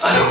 አለው።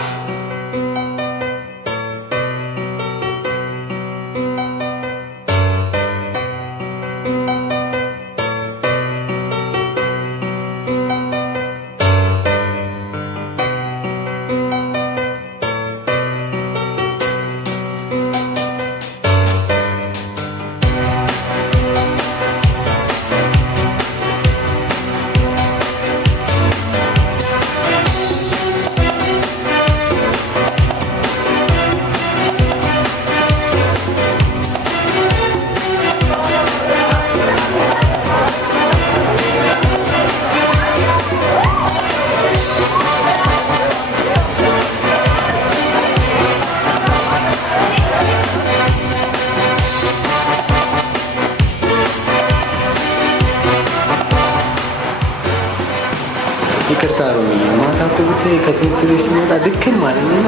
ይቅርታ ሮሚ ማታ እኮ ብታይ ከትምህርት ቤት ስመጣ ድክም አለኝና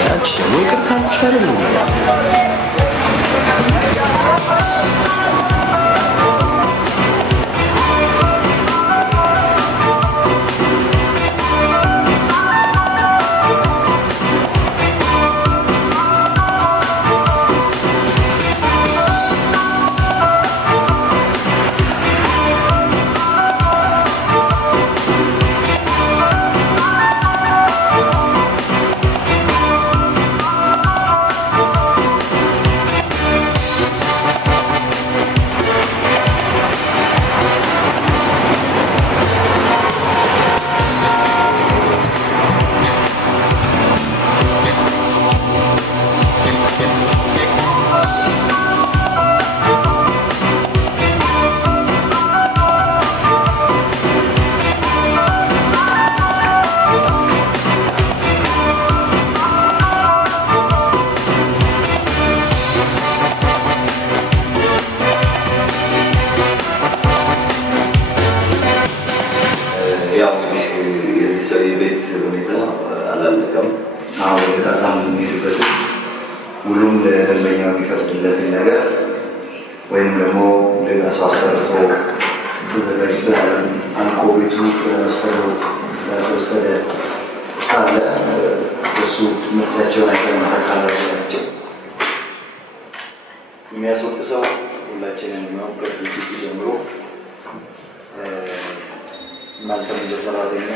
ያቺ ደግሞ ይቅርታ አልቻለም። ሁሉም ለደንበኛው የሚፈቅድለትን ነገር ወይም ደግሞ ሌላ ሰው አሰርቶ ተዘጋጅቶ አልቆ ቤቱ ለመሰለው ለተወሰደ ካለ እሱ ምርጫቸውን አይተመካከላቸው ናቸው። የሚያስወቅሰው ሁላችንን ነው። ከድርጅቱ ጀምሮ እናንተም እንደ ሰራተኛ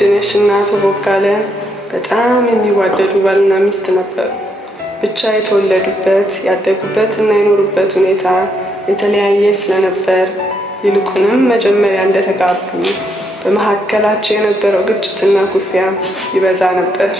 ውድነሽና ተቦካለ በጣም የሚዋደዱ ባልና ሚስት ነበሩ። ብቻ የተወለዱበት ያደጉበት እና የኖሩበት ሁኔታ የተለያየ ስለነበር ይልቁንም መጀመሪያ እንደተጋቡ በመሐከላቸው የነበረው ግጭትና ኩርፊያ ይበዛ ነበር።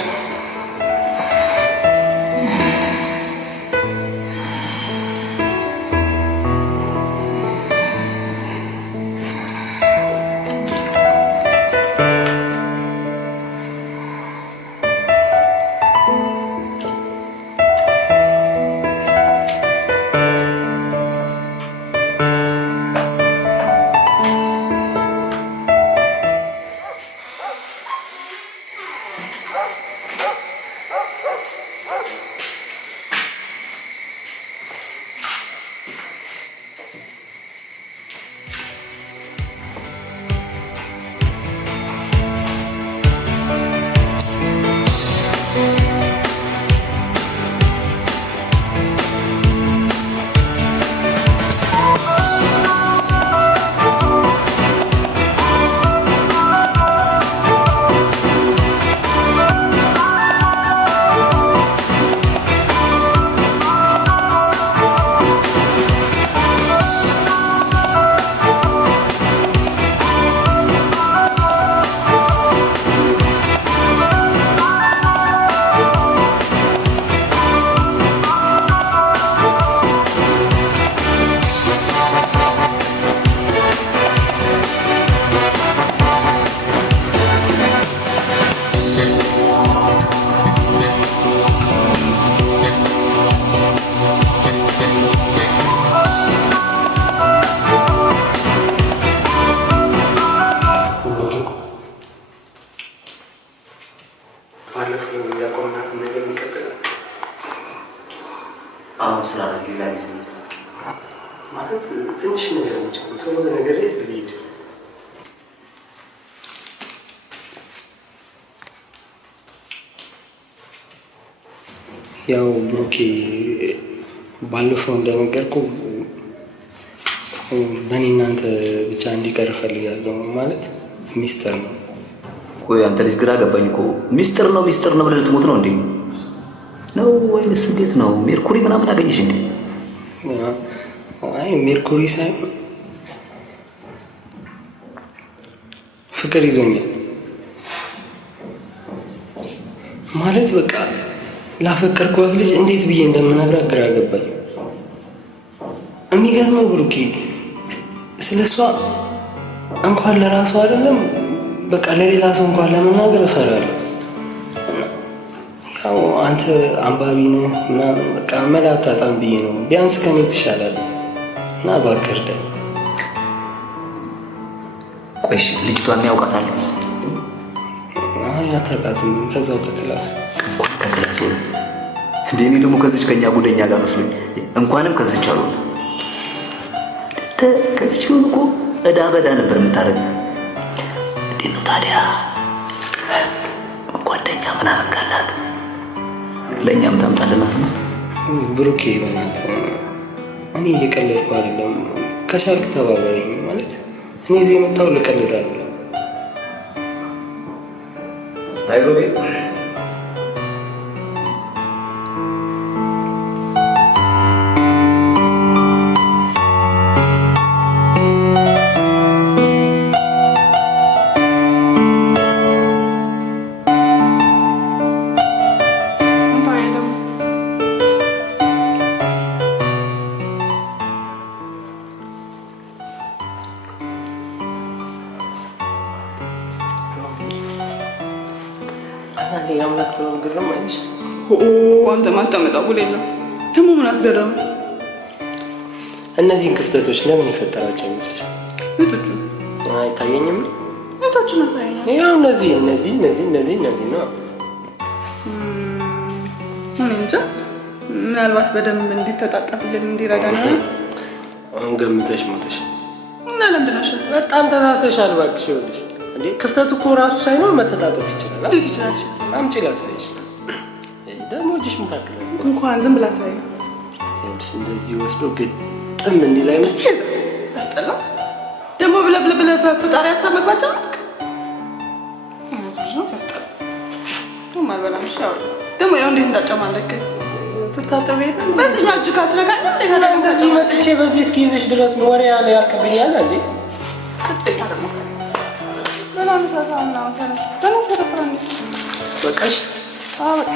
ባለፈው ያቆምናትን ነገር እንቀጥላለን። አሁን ስራ ሌላ ጊዜ ማለት ትንሽ ነገር ነች። ቶሎ ነገር ላይ ብሄድ ያው ብሩኬ ባለፈው እንደነገርኩ በእኔ እናንተ ብቻ እንዲቀር እፈልጋለሁ። ማለት ሚስጥር ነው። ቆይ አንተ ልጅ ግራ ገባኝ እኮ። ሚስጥር ነው ብለህ ልትሞት ነው እንዴ? ነው ወይንስ እንዴት ነው? ሜርኩሪ ምናምን አገኘሽ እንዴ? አይ ሜርኩሪ ሳይሆን ፍቅር ይዞኛል። ማለት በቃ ላፈቀርኳት ልጅ እንዴት ብዬ እንደምነግራት ግራ ገባኝ። የሚገርመው ብሩኬ ስለሷ እንኳን ለራሱ አይደለም በቃ ለሌላ ሰው እንኳን ለመናገር እፈራለሁ። ያው አንተ አንባቢ ነህ ምናምን በቃ መላ አታጣም ብዬ ነው። ቢያንስ ከኔ ትሻላለህ እና እባክህ እርዳኝ። ቆይ ልጅቷን ያውቃታል? አይ አታውቃትም። ከዛው ከክላስ እንዴ? እኔ ደግሞ ከዚች ከኛ ጉደኛ ጋር መስሎኝ እንኳንም ከዚች አልሆነ ከዚች ሆኖ እኮ እዳ በዳ ነበር የምታደርግ። እንዴት ነው ታዲያ ጓደኛ ምናምን ካላት ለእኛም ታምጣልናት ነው? ብሩኬ በእናትህ እኔ እየቀለድኩ አይደለም። ከቻልክ ተባበረኝ። ማለት እኔ እዚህ የመጣሁ ልቀልድ አይደለም። ናይሮቢ ያምላክ ተወግረም አይሽ አንተ ማታመጣው ጉድ የለም። ደግሞ ምን አስገረም? እነዚህን ክፍተቶች ለምን የፈጠራቸው ይመስልሻል? እቶቹ አይታየኝም። እቶቹ ነው ሳይኛ ያው እነዚህ ነው። ምን እንጃ። ምናልባት በደንብ እንዲተጣጣፍልን እንዲረዳ ነው። አሁን ገምተሽ ሞተሽ እና ለምንድን ነው ሸስ? በጣም ተሳስተሻል እባክሽ። ይኸውልሽ እንዴ ክፍተቱ እኮ ራሱ ሳይኖር መተጣጠፍ ይችላል። እንዴት ይችላል? አምጪ ላሳይሽ። ደግሞ እጅሽ መካከል እንኳን ዝም ብላ ሳይ ይኸውልሽ እንደዚህ ወስዶ ግጥም እንዲል አይመስልሽ? አስጠላ። ደግሞ ብለ ፈጣሪ ሀሳብ መግባት ጀመርክ። ደግሞ አልበላም። ሻው ደግሞ ያው እንዴት እንዳጨማለክ ትታጠብ ይሄን በዚህ እጅ ካትረጋኝ እንዴት አደረገ? እንደዚህ መጥቼ በዚህ እስኪይዝሽ ድረስ ወሬ ያልከብኛል እንዴ? ሰላም ሰላም ነው። ተነስ ተፈራኝ። በቃሽ። በቃ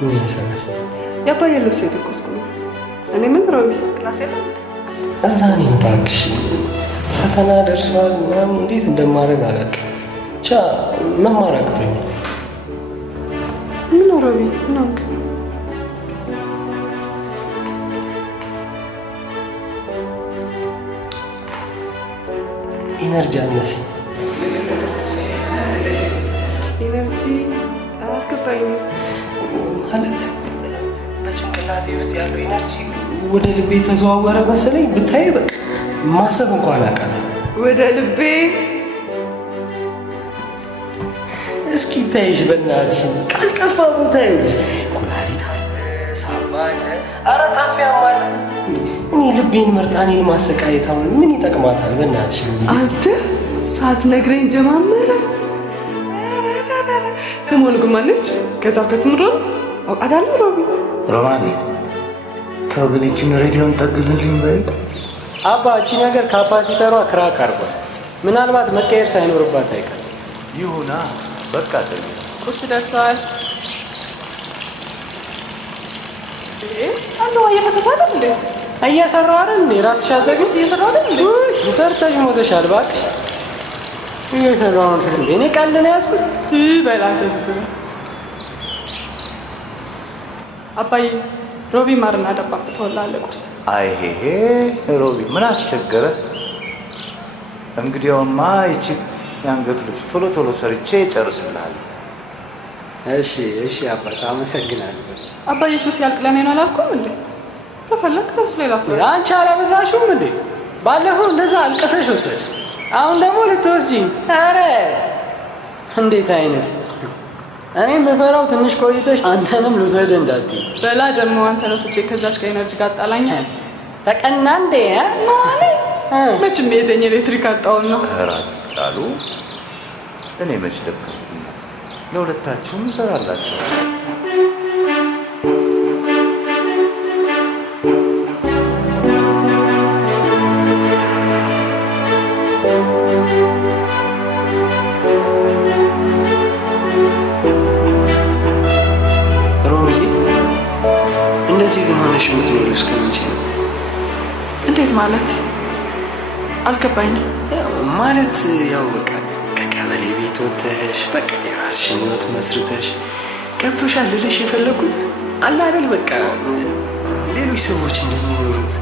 ምን ይሰራል? ያባየ ልብስ የተኮስኩ ነው። እኔ ምን ሮቢ ክላስ ያለው እዛ ነኝ። እባክሽ ፈተና ደርሷል ምናምን እንዴት እንደማደርግ አላውቅም። ብቻ መማር አቅቶኛል። ምን ሮቢ ነው ኢነርጂ አነሰኝ። ኢነርጂ አላስገባኝም ማለት በጭንቅላቴ ውስጥ ያለው ኢነርጂ ወደ ልቤ ተዘዋወረ መሰለኝ። ብታይ በቃ ማሰብ እንኳን አቃተኝ። ወደ ልቤ እስኪ ታይሽ በእናትሽ ቀልቀፋ ቦታ ይኸውልሽ፣ ኩላሊት አለ፣ ሳምባ አለ፣ ኧረ ጣፊያም አለ። እኔ ልቤን መርጣ እኔን ማሰቃየት አሁን ምን ይጠቅማታል? በእናትሽ አንተ ሳትነግረኝ ጀማመረ። ለመሆኑ ግን ማነች? ከዛው ከትምሮ አውቃታለሁ። ሮማኔ ተው ግን ይህችን ሬዲዮን ጠግልልኝ በይ። አባ እቺ ነገር ካፓሲተሯ ክራክ አርጓል። ምናልባት መቀየር ሳይኖርባት አይቀር። ይሁና በቃ ተኝ። ቁርስ ደርሰዋል። አንተ ወይ ፈሰሳት እንዴ? እየሰራሁ አይደል እንዴ? ራስሽ አዘግሽ እየሰራሁ አይደል እንዴ? ሰርተሽ ሞተሻል እባክሽ። እየሰራሁ ነው እንዴ? እኔ ቀልድ ነው ያዝኩት። በላንተ ዝም አባዬ ሮቢ ማርና ዳባ አምጥተውልሃል ለቁርስ። አይ ሄ ሮቢ ምን አስቸገረ? እንግዲያውማ ይቺ የአንገት ልብስ ቶሎ ቶሎ ሰርቼ እጨርስልሃለሁ። እሺ አባታ አመሰግናለሁ። አባዬ ሱስ ያልቅ ለኔ ነው አላልኩም እንዴ? ከፈለክ ለሱ ሌላ ሰው አንቺ አላበዛሽውም እንዴ? ባለፈው እንደዛ አልቀሰሽ ወሰድሽ፣ አሁን ደግሞ ልትወስጂኝ። ኧረ እንዴት አይነት! እኔ የምፈራው ትንሽ ቆይተሽ አንተንም ልውሰድ እንዳትዪ። በላ ደግሞ አንተ ነው ስቼ ከዛች ከኤነርጂ ጋር አጣላኝ። ተቀና እንዴ መቼም የዘኝ ኤሌክትሪክ አጣውን ነው። እራት ጣሉ። እኔ መች ደከምኩኝ? ለሁለታችሁም እሰራላችሁ። እንደዚህ ግን ሆነሽ የምትኖሪው እስከ መቼ ነው? እንዴት ማለት አልገባኝም። ማለት ያው በቃ ከቀበሌ ቤት ወጥተሽ በቃ የራስሽን ህይወት መስርተሽ ገብቶሻል ልልሽ የፈለኩት አለ አይደል? በቃ ሌሎች ሰዎች እንደሚኖሩት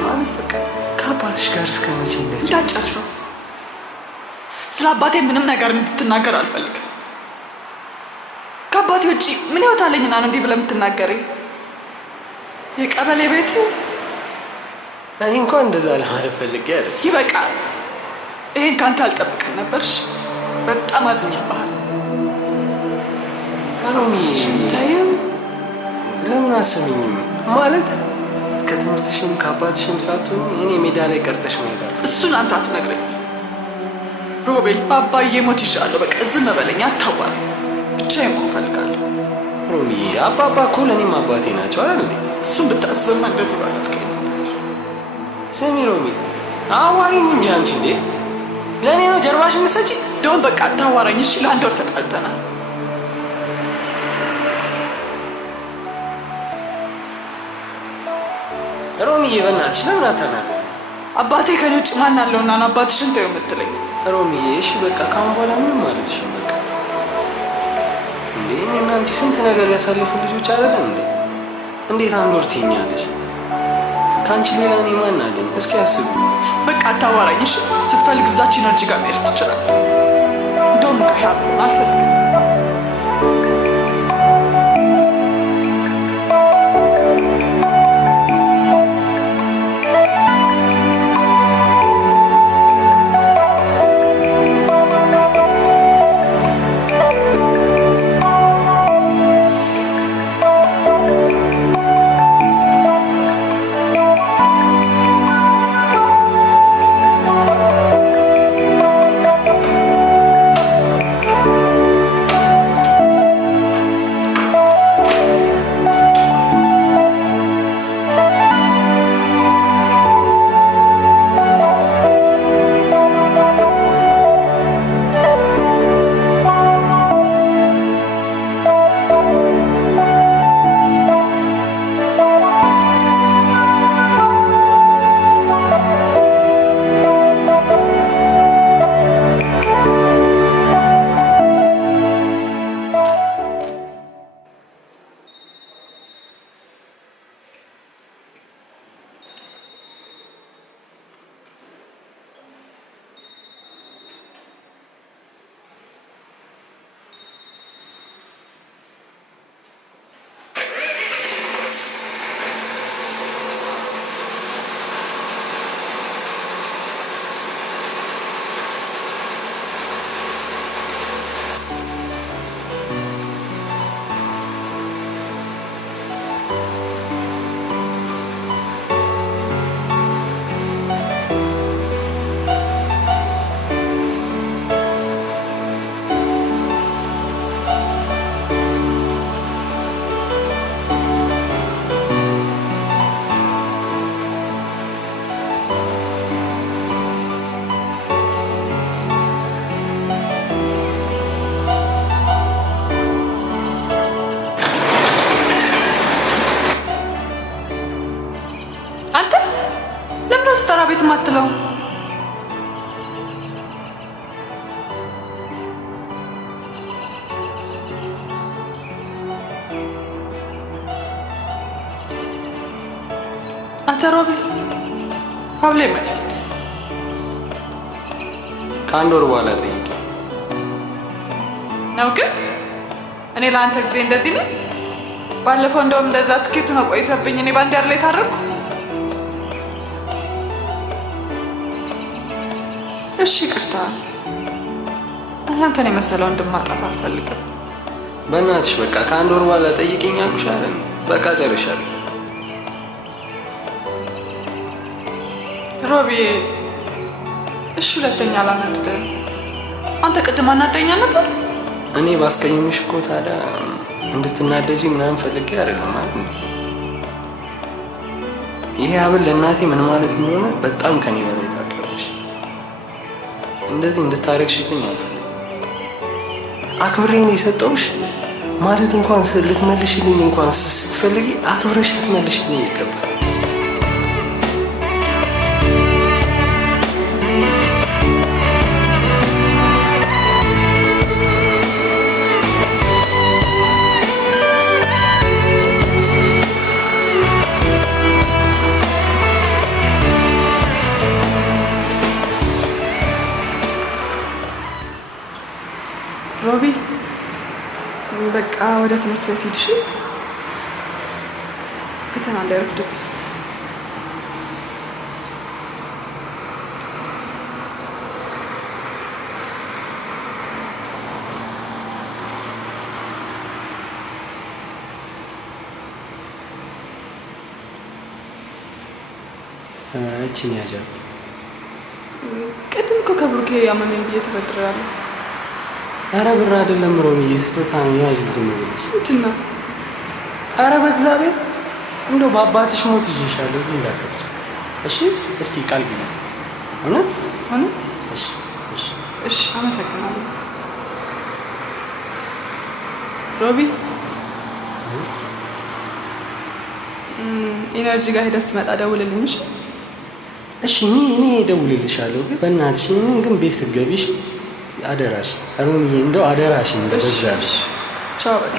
ማለት በቃ ከአባትሽ ጋር እስከ መቼ እንደዚህ? እንዳጨርሰው ስለ አባቴ ምንም ነገር እንድትናገር አልፈልግም። ከአባቴ ውጭ ምን ህይወት አለኝና ነው እንዲህ ብለህ የምትናገረኝ? የቀበሌ ቤት እኔ እንኳን እንደዛ ለማለት ፈልጌ አይደል። ይበቃል። ይሄን ካንተ አልጠብቅም ነበርሽ። በጣም አዝኜብሃል። አሎሚ ታየው ለምን አሰሚኝም? ማለት ከትምህርትሽም ከአባትሽም ሳትሆኝ እኔ ሜዳ ላይ ቀርተሽ ማየት አልፈልግም። እሱን አንተ አትነግረኝ ሮቤል። በአባዬ ሞት ይሻለሁ። በቃ ዝም በለኝ፣ አታዋሪ። ብቻዬን መሆን እፈልጋለሁ። ሮሚ አባባ እኮ ለእኔም አባቴ ናቸው አይደል እንዴ? እሱን ብታስብማ እንደዚህ ባላልከኝ ነበር። ስሚ ሮሚ አዋሪኝ እንጂ አንቺ እንዴ ለእኔ ነው ጀርባሽ የምትሰጪ? እንደውም በቃ አታዋራኝ እሺ። ለአንድ ወር ተጣልተናል። ሮሚዬ በእናትሽ ለምን አታናገር? አባቴ ከኔ ውጭ ማን አለውና ነው አባትሽን ተይው የምትለኝ? ሮሚዬ እሺ በቃ ካሁን በኋላ ምንም አልልሽም። በቃ እንዴ እኔና አንቺ ስንት ነገር ያሳለፉ ልጆች አይደለም እንዴ? እንዴት አንድ ወር ትይኛለሽ? ከአንቺ ሌላ እኔ ማን አለኝ? እስኪ አስቡ። በቃ አታዋራኝ እሺ። ስትፈልግ እዛች ኤነርጂ ጋር መሄድ ትችላለህ። እንደውም ከያብ አልፈልግም። አትለው? አንተ ሮቢ ሀብሌ መልስ ከአንድ ወር በኋላ ጠይቄ ነው። ግን እኔ ለአንተ ጊዜ እንደዚህ ነው። ባለፈው እንደውም እንደዛ ትኬቱን አቆይተብኝ እኔ ባንዲያር ላይ ታረኩ። እሺ ይቅርታ። አንተን የመሰለው እንድማጣት አልፈልግም። በእናትሽ በቃ ከአንድ ወር በኋላ ጠይቂኝ አልኩሽ አይደል? በቃ ጨርሻለሁ። ሮቢ እሺ፣ ሁለተኛ አላናድድም። አንተ ቅድም አናደኛ ነበር። እኔ ባስቀኝምሽ እኮ ታዲያ እንድትናደጂ ምናምን ፈልጌ አይደለም ማለት ነው። ይሄ ሀብል ለእናቴ ምን ማለት እንደሆነ በጣም ከኔ በላይ ታውቂያለሽ። እንደዚህ እንድታረግሽልኝ አልፈልግም። አክብሬን የሰጠውሽ ማለት እንኳን ልትመልሽልኝ እንኳን ስትፈልጊ አክብረሽ ልትመልሽልኝ ይገባል። ሮቢ በቃ ወደ ትምህርት ቤት ሂድ። እሺ ፈተና እንዳይረፍድብህ። እቺን ያዣት። ቅድም እኮ ከብሩኬ ያመመኝ ብዬ ተበድሬያለሁ። ኧረ ብር አይደለም ሮሚዬ፣ ስጦታ ነው። ያዥ ዝም ብለሽ ምንድን ነው? ኧረ በእግዚአብሔር እንደው በአባትሽ ሞት ይዤሻለሁ። እዚህ እንዳከፍች እሺ? እስኪ ቃል ግቢ። እውነት እውነት? እሺ እሺ እሺ፣ አመሰግናለሁ ሮቢ። ኢነርጂ ጋር ሄደህ ስትመጣ ደውልልኝ። እሺ እሺ። እኔ እደውልልሻለሁ፣ ግን በእናትሽ ግን ቤት ስትገቢ እሺ? አደራሽ ሮሚዬ፣ እንደው አደራሽ እንደበዛሽ። ቻው በቃ።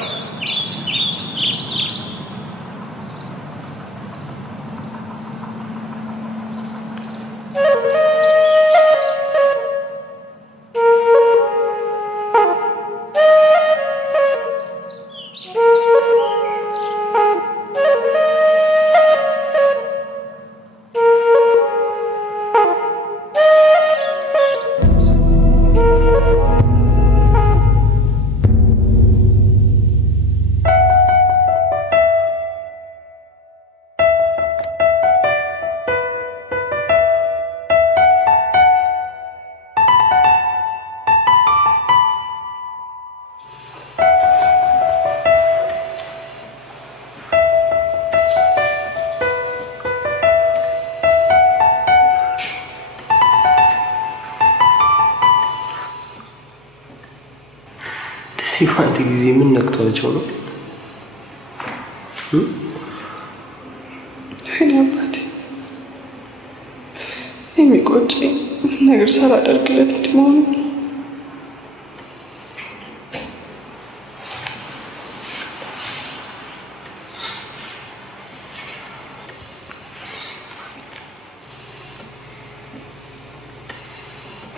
አንድ ጊዜ ምን ነክቷቸው ነው? እኔ አባቴ የሚቆጨኝ ነገር ሳላደርግለት እንዲህ መሆኑ።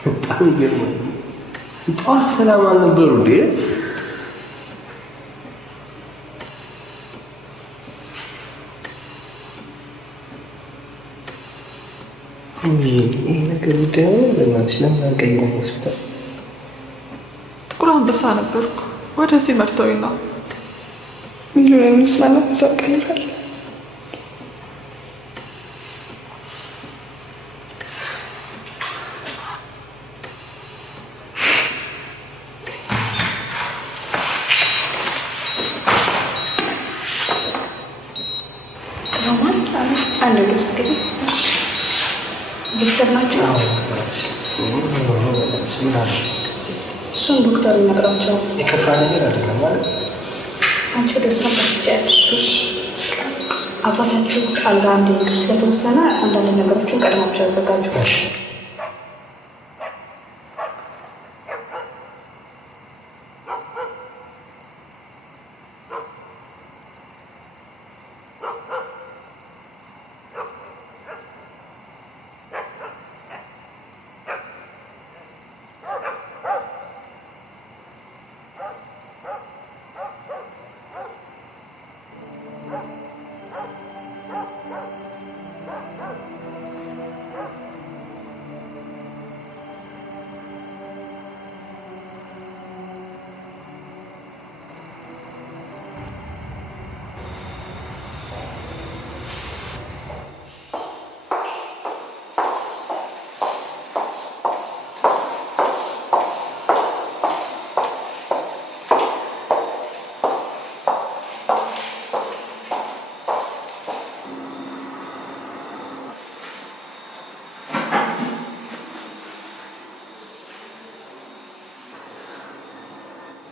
በጣም ይገርማል። ጠዋት ሰላም አልነበሩ እንዴ? ይሄ ነገር ጉዳይ ሆነ። በእናትሽ ለምን አልቀይረም ሆስፒታል? ጥቁር አንበሳ ነበርኩ፣ ወደዚህ መርተውኝ ነው። ሚሊዮን ስላለ ሀሳብ ቀይራል። አንድ ልብስ ግን ቤተሰብ ናቸው። እሱን ዶክተር ይነግራቸው። የከፋ ነገር አይደለም ማለት አንቺ ወደ ስራ ትችያለሽ። አባታችሁ አልጋ እንዲይዙ ስለተወሰነ አንዳንድ ነገሮችን ቀድማችሁ ያዘጋጁ።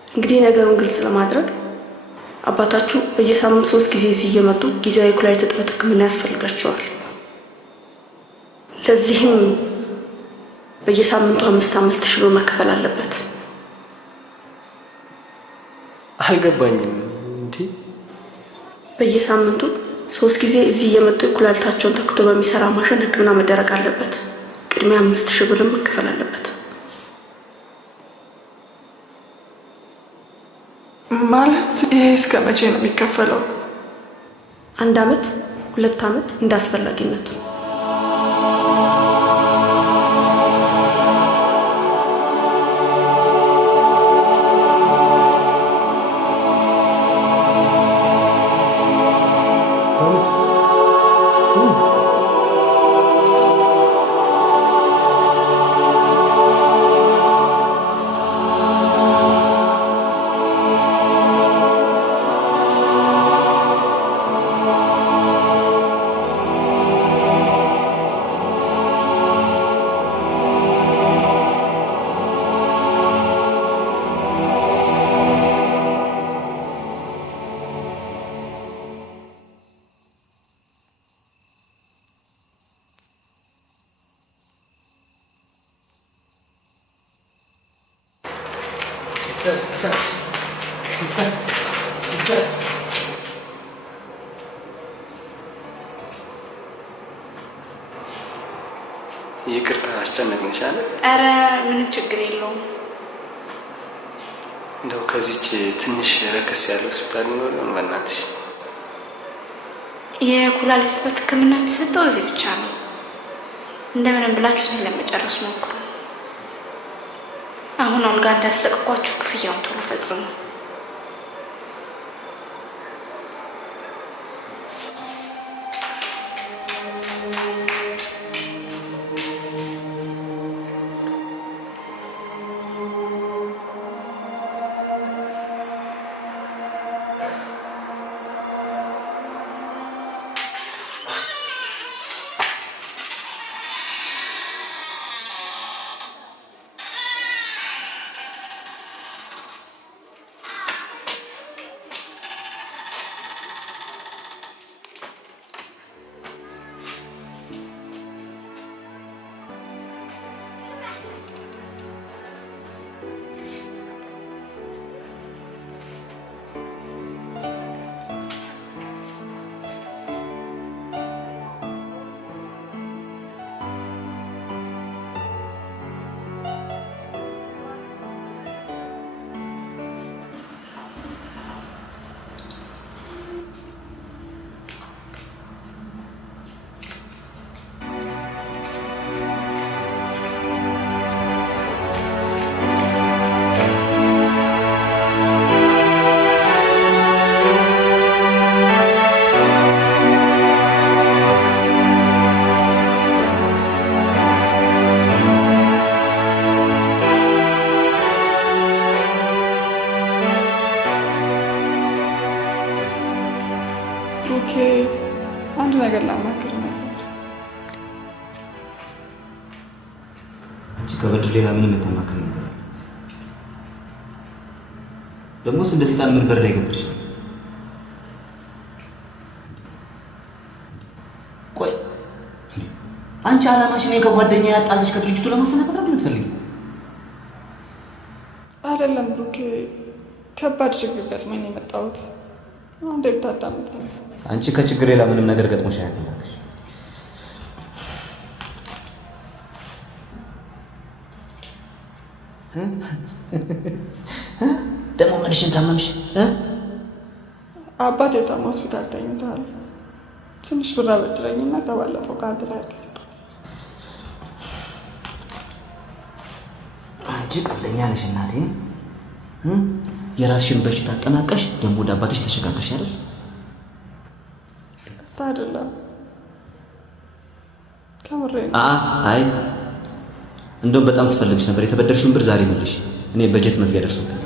እንግዲህ ነገሩን ግልጽ ለማድረግ አባታችሁ በየሳምንቱ 3 ጊዜ እዚህ እየመጡ ጊዜያዊ ኩላሊት እጥበት ሕክምና ያስፈልጋቸዋል። ለዚህም በየሳምንቱ 5 ሺህ ብር መከፈል አለበት። አልገባኝም። እንዴ በየሳምንቱ 3 ጊዜ እዚህ እየመጡ ኩላሊታቸውን ተክቶ በሚሰራ ማሽን ሕክምና መደረግ አለበት። ቅድሚያ 5 ሺህ ብር መከፈል አለበት። ማለት ይሄ እስከ መቼ ነው የሚከፈለው? 1 ዓመት 2 ዓመት እንዳስፈላጊነቱ። ይቅርታ አስጨነቅንሻል። ኧረ ምንም ችግር የለውም። እንደው ከዚች ትንሽ ረከስ ያለ ሆስፒታል ነው ነው በእናትሽ። የኩላሊት እጥበት ሕክምና የሚሰጠው እዚህ ብቻ ነው። እንደምንም ብላችሁ እዚህ ለመጨረስ ሞክሩ። አሁን አልጋ እንዳስለቀቋችሁ ክፍያውን ቶሎ ፈጽሙ። አንድ ነገር ላማክር ነበር። አንቺ ከበድር ሌላ ምን የምታማክር ነበር? ደግሞስ እንደ ሰይጣን ምን በር ላይ ገትርሻል? አንቺ አላማሽ እኔ ከጓደኛዬ ያጣለሽ ከድርጅቱ ለማሰናበት ነው የምትፈልጊው? አይደለም ብሩክ፣ ከባድ ችግር ገጥሞኝ ነው የመጣሁት። አንዴ ብታዳምጠኝ። አንቺ ከችግር ሌላ ምንም ነገር ገጥሞሽ አያውቅም። ደግሞ ምንሽን ታመምሽ? አባቴ ታሞ ሆስፒታል ተኝቷል። ትንሽ ብር አበድረኝና ከባለፈው ከአንተ ላይ አድርገህ አንቺ ቀለኛ ነሽ እናቴ። የራስሽን በሽታ አጠናቀሽ ደግሞ ወደ አባትሽ ተሸጋገርሽ አይደል? አይደለም ከምሬ ነው። አይ እንደውም በጣም ስፈልግሽ ነበር። የተበደርሽውን ብር ዛሬ መልሽ። እኔ በጀት መዝጊያ ደርሶብኝ።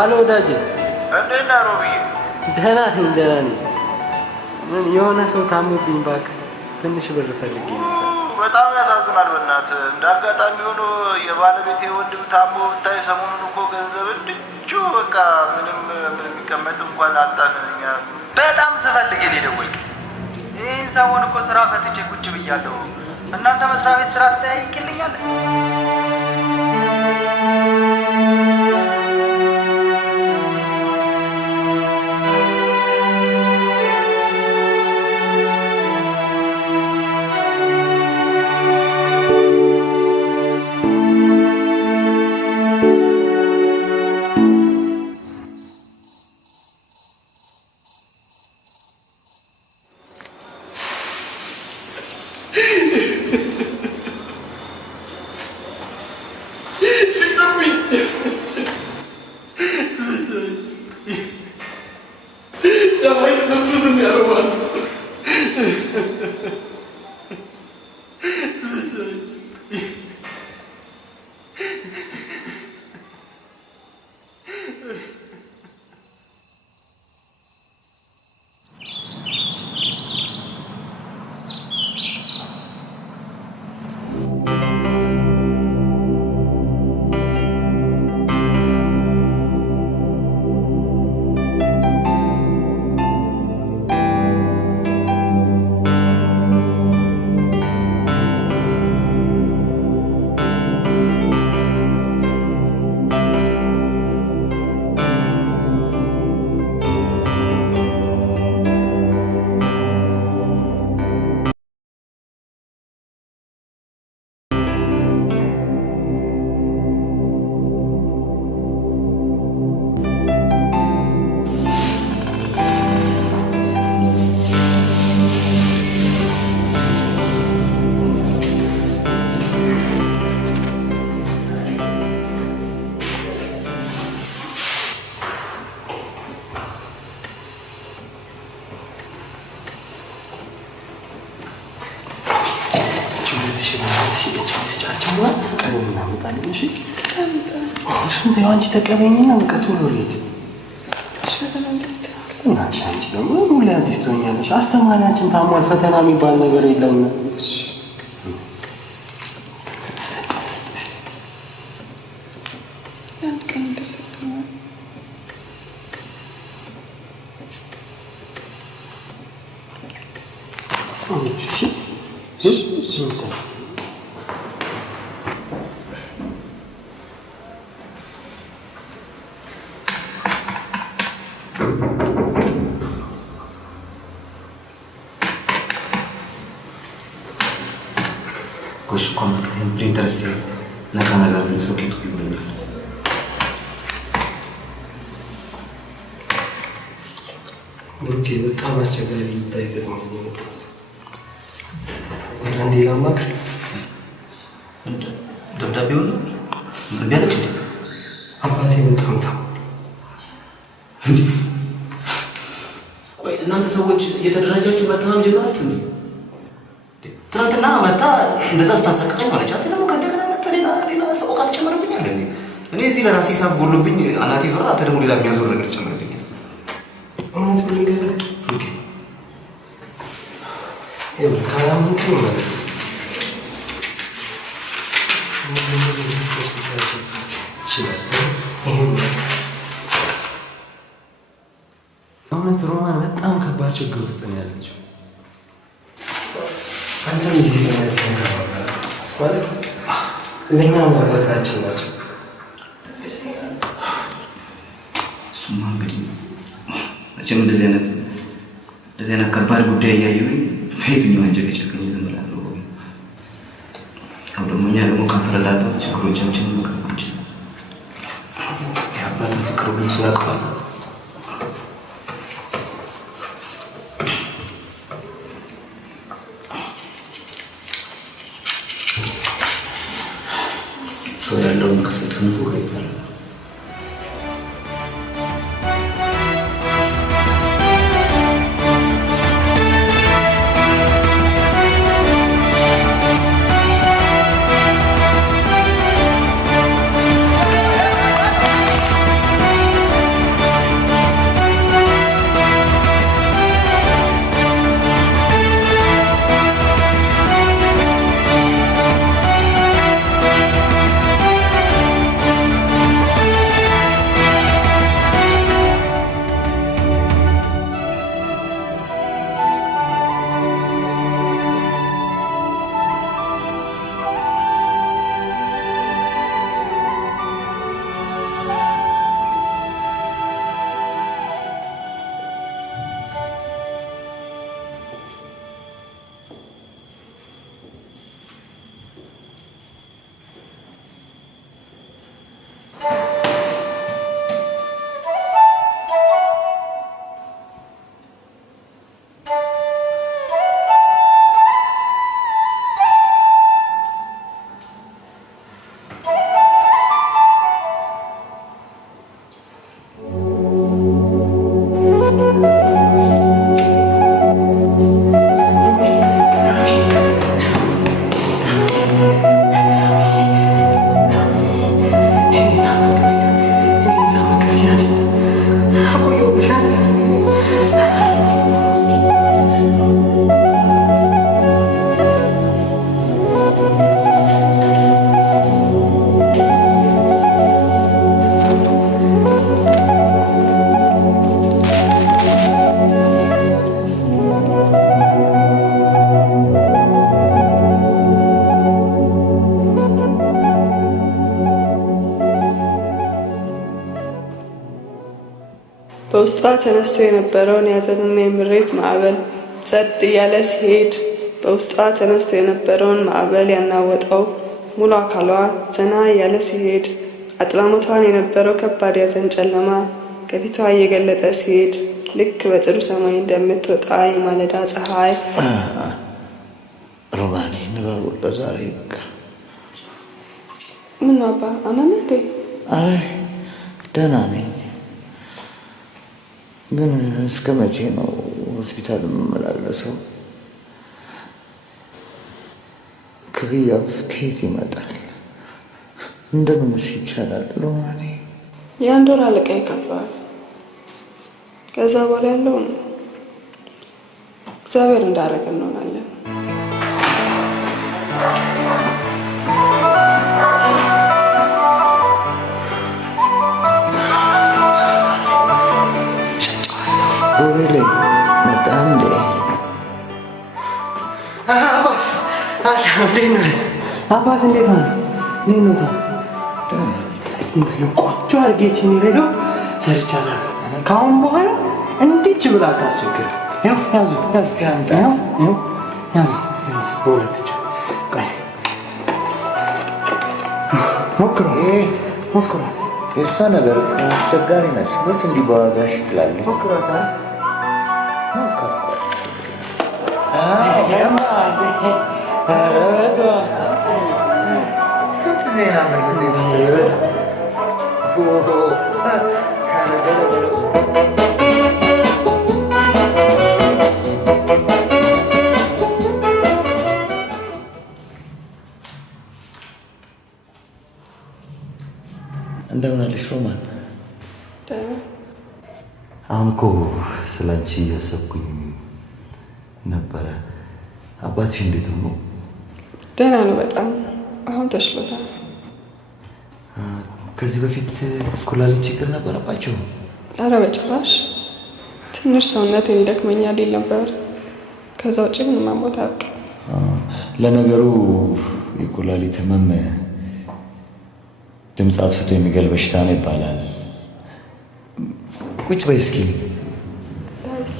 አሎ ወዳጄ፣ እንዴት ነህ ሮብዬ? ደህና ነኝ። ምን የሆነ ሰው ታሞብኝ እባክህ ትንሽ ብር ፈልጌ ነበር። በጣም ያሳዝናል በእናትህ። እንደ አጋጣሚ ሆኖ የባለቤቴ ወንድም ታሞ ብታይ ሰሞኑን እኮ ገንዘብ እንድቹ በቃ ምንም የሚቀመጥ እንኳን አጣን። እኛ በጣም ስፈልግ የደወልክ ይህን ሰሞን እኮ ስራ ፈትቼ ቁጭ ብያለሁ። እናንተ መስሪያ ቤት ስራ ትጠያይቅልኛለህ? አንቺ ተቀበይኝና በቃ ቶሎ ልሂድ። እናትሽ አንቺ ደግሞ ሁሌ አዲስ ትሆኛለሽ። አስተማሪያችን ታሟል፣ ፈተና የሚባል ነገር የለም። Questo qua è un printer la camera del socchetto più grande. Perché በጣም አስቸጋሪ ልታይበት ነው የመጣሁት። አንዴ ላማክር ደብዳቤውን እምቢ አለች እንዴ? አባቴ በጣም ቆይ እናንተ ሰዎች እየተደራጃችሁ መታመም ጀመራችሁ እንዴ? ትናንትና መጣ እንደዛ ስታሳቅቀኝ ማለች። አንተ ደግሞ ከእንደገና መጣ ሌላ ሰቆቃ ትጨምርብኛለህ እንዴ? እኔ እዚህ ለራሴ ሂሳብ ጎሎብኝ አናቴ ዞራ፣ አንተ ደግሞ ሌላ የሚያዞር ነገር ትጨምርብኛለህ። እውነት ምን ልንገርህ? ኦኬ ይኸውልህ ካላመንክ ማለት ነው እውነት ሮማን በጣም ከባድ ችግር ውስጥ ነው ያለችው። አንተም ጊዜ ማለት ለእኛ መረታችን ናቸው። እሱማ እንግዲህ መቼም እንደዚህ አይነት ከባድ ጉዳይ እያየሁኝ በየትኛው አንጀት የጨከኝ ዝም እላለሁ። ያው ደግሞ እኛ ደግሞ ካልተረዳዳን ችግሮቻችንን መቅረፍ አንችልም። የአባትን ፍቅር ሁሉ ሰው ያውቀዋል። ሰው ያለውን ከሰጠን እኮ ይባላል። በውስጧ ተነስቶ የነበረውን ያዘንና የምሬት ማዕበል ጸጥ እያለ ሲሄድ በውስጧ ተነስቶ የነበረውን ማዕበል ያናወጠው ሙሉ አካሏ ዘና እያለ ሲሄድ አጥራሞቷን የነበረው ከባድ ያዘን ጨለማ ከፊቷ እየገለጠ ሲሄድ ልክ በጥሩ ሰማይ እንደምትወጣ የማለዳ ፀሐይ ሮማኔ ንባቡ ለዛሬ በቃ ምን አባ አመመ እንዴ? አይ ደህና ነኝ። ግን እስከ መቼ ነው ሆስፒታል የምመላለሰው? ክፍያውስ ከየት ይመጣል? እንደምንስ ይቻላል ሮማኔ? የአንድ ወር አለቃ ይከፍለዋል። ከዛ በኋላ ያለውን እግዚአብሔር እንዳደረገ እንሆናለን። ሮቤሌ መጣ እንዴ? አባት እንዴት ነው? ቆንጆ አድርጌችን ሬዲዮ ሰርቻለሁ። ከአሁን በኋላ እንዲች ብላ ታስቸግር። ያዝ በሁለት እጅ ሞክሯት። የእሷ ነገር አስቸጋሪ ነች። መች እንዲህ በዋዛሽ ትላለች። ስንት ዜና መልክት እንደምን አለሽ ሮማን? አሁን እኮ ስላንቺ እያሰብኩኝ ነበረ። አባትሽ እንዴት ሆኖ? ደህና ነው በጣም አሁን ተሽሎታል። ከዚህ በፊት ኩላሊት ችግር ነበረባቸው? ኧረ በጭራሽ ትንሽ ሰውነቴን ይደክመኛል ይል ነበር። ከዛ ውጭ ምንም አሞት አያውቅም። ለነገሩ የኩላሊት ህመም ድምፅ አጥፍቶ የሚገል በሽታ ነው ይባላል። ቁጭ በይ እስኪ።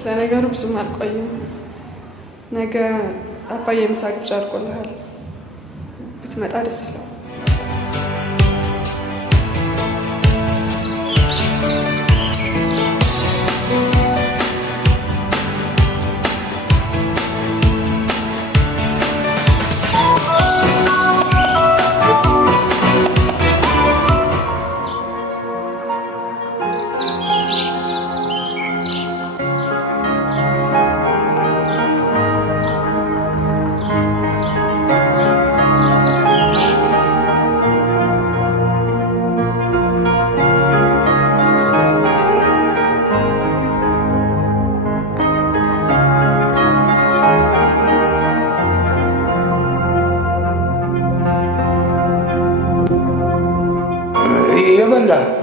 ለነገሩ ብዙም አልቆይም። ነገ አባዬ ምሳ ግብዣ አድርጎልሃል። ብትመጣ ደስ ይላል።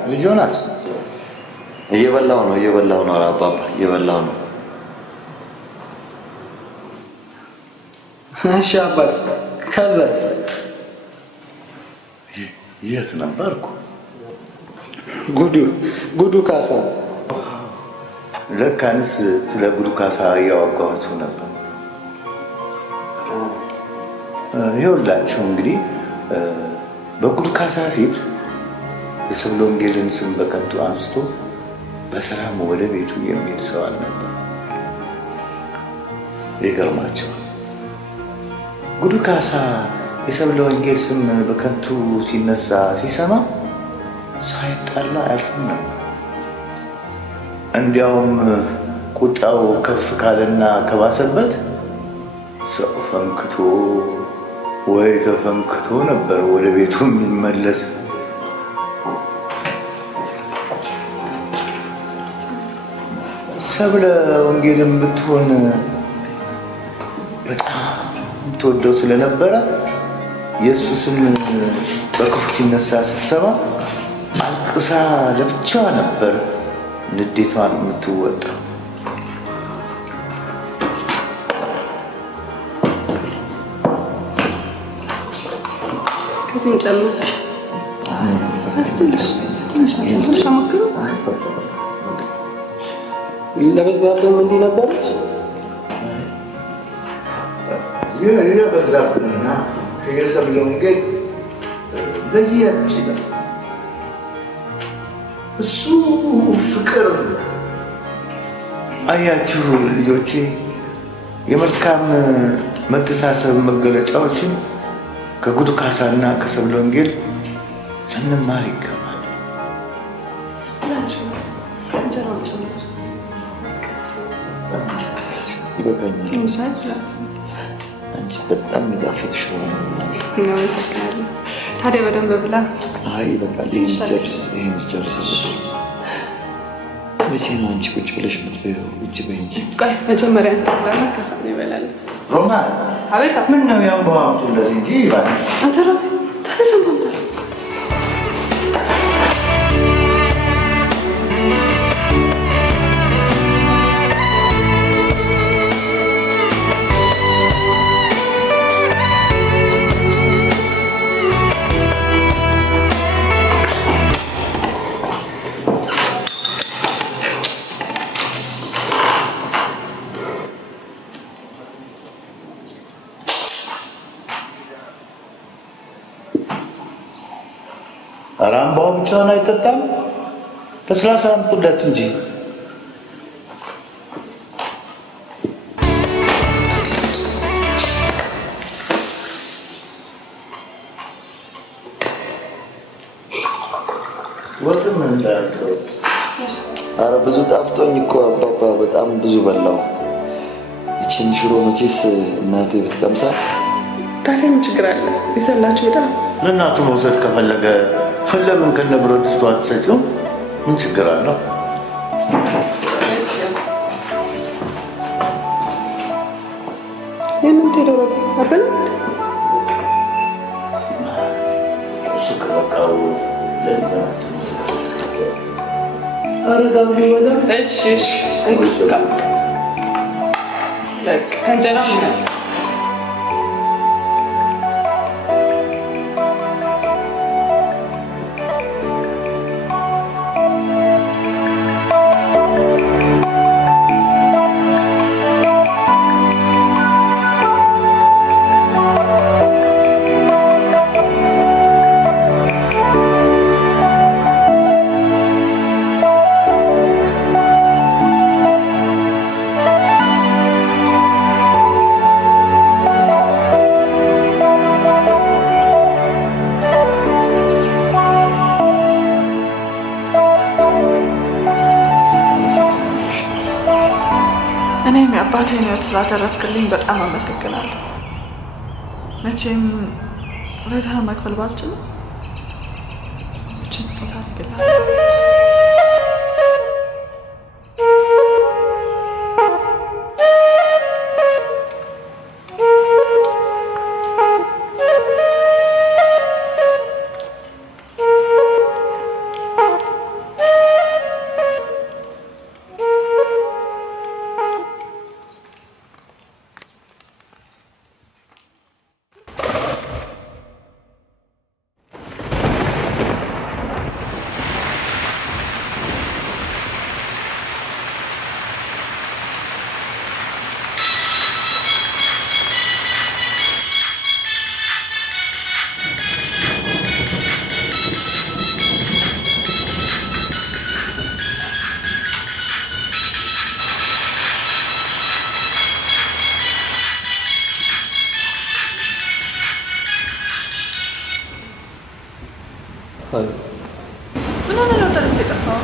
ልጅ ዮናስ እየበላው ነው። አባባ እየበላው ነው። እሺ አባት፣ ከዛስ? የት ነበርኩ? ጉዱ ካሳ። ለካንስ ስለ ጉዱ ካሳ እያወጋኋችሁ ነበር። ይኸውላችሁ እንግዲህ በጉዱ ካሳ ፊት የሰብለ ወንጌልን ስም በከንቱ አንስቶ በሰላም ወደ ቤቱ የሚሄድ ሰው አልነበር። ይገርማቸዋል። ጉዱ ካሳ የሰብለ ወንጌል ስም በከንቱ ሲነሳ ሲሰማ ሳይጣላ አያልፍም ነበር። እንዲያውም ቁጣው ከፍ ካለና ከባሰበት ሰው ፈንክቶ ወይ ተፈንክቶ ነበር ወደ ቤቱ የሚመለስ። ሰብለ ወንጌልን ብትሆን በጣም የምትወደው ስለነበረ ኢየሱስን በክፉ ሲነሳ ስትሰማ አልቅሳ ለብቻዋ ነበር ንዴቷን የምትወጣው። ከዚህም ጨምር ትንሽ አሞክሩ። ለበዛብህም እንዲህ ነበረች። ለበዛብህና የሰብለ ወንጌል ለየት ይላል። እሱ ፍቅር። አያችሁ ልጆቼ፣ የመልካም መተሳሰብ መገለጫዎችን ከጉዱ ካሳና ከሰብለ ወንጌል ልንማር ይገባል። ይበቃኛል። አንቺ በጣም የሚጣፍጥሽ ነው። ታዲያ በደንብ ብላ። አይ በቃ ይሄን ልጨርስ። መቼ ነው አንቺ ቁጭ ብለሽ የምትበይው? ቁጭ በይ እንጂ። ቆይ መጀመሪያ እንጠራና ከዛ ነው ይበላል። ሮማን፣ አቤት። ምን ነው ያንባዋቱ እንደዚህ እንጂ ይባል። አንተ ራፊ ተነሳም። አራምባው ብቻውን አይጠጣም። ለስላሳ አምጡለት እንጂ። ወጥም እንዳያሰው። ኧረ ብዙ ጣፍጦኝ እኮ አባባ በጣም ብዙ በላው። እቺን ሽሮ መቼስ እናቴ ብትቀምሳት። ታዲያ ምን ችግር አለ? ይዘላችሁ ሄዳ ለእናቱ መውሰድ ከፈለገ ለምን ከነብረት ድስቷ አትሰጪው? ምን ችግር አለው? የምን ተደረገ አበል እሱ ከበቃው ለዛ አረጋው ወላ እሺ ከእንጀራ ምናስ እኔም የአባቴን ሕይወት ስላተረፍክልኝ በጣም አመሰግናለሁ። መቼም ውለታህን መክፈል ባልችልም እችን ስጦታ አድርግልሃለሁ። ምን ሆነ ነው ተረስተ የጠፋው?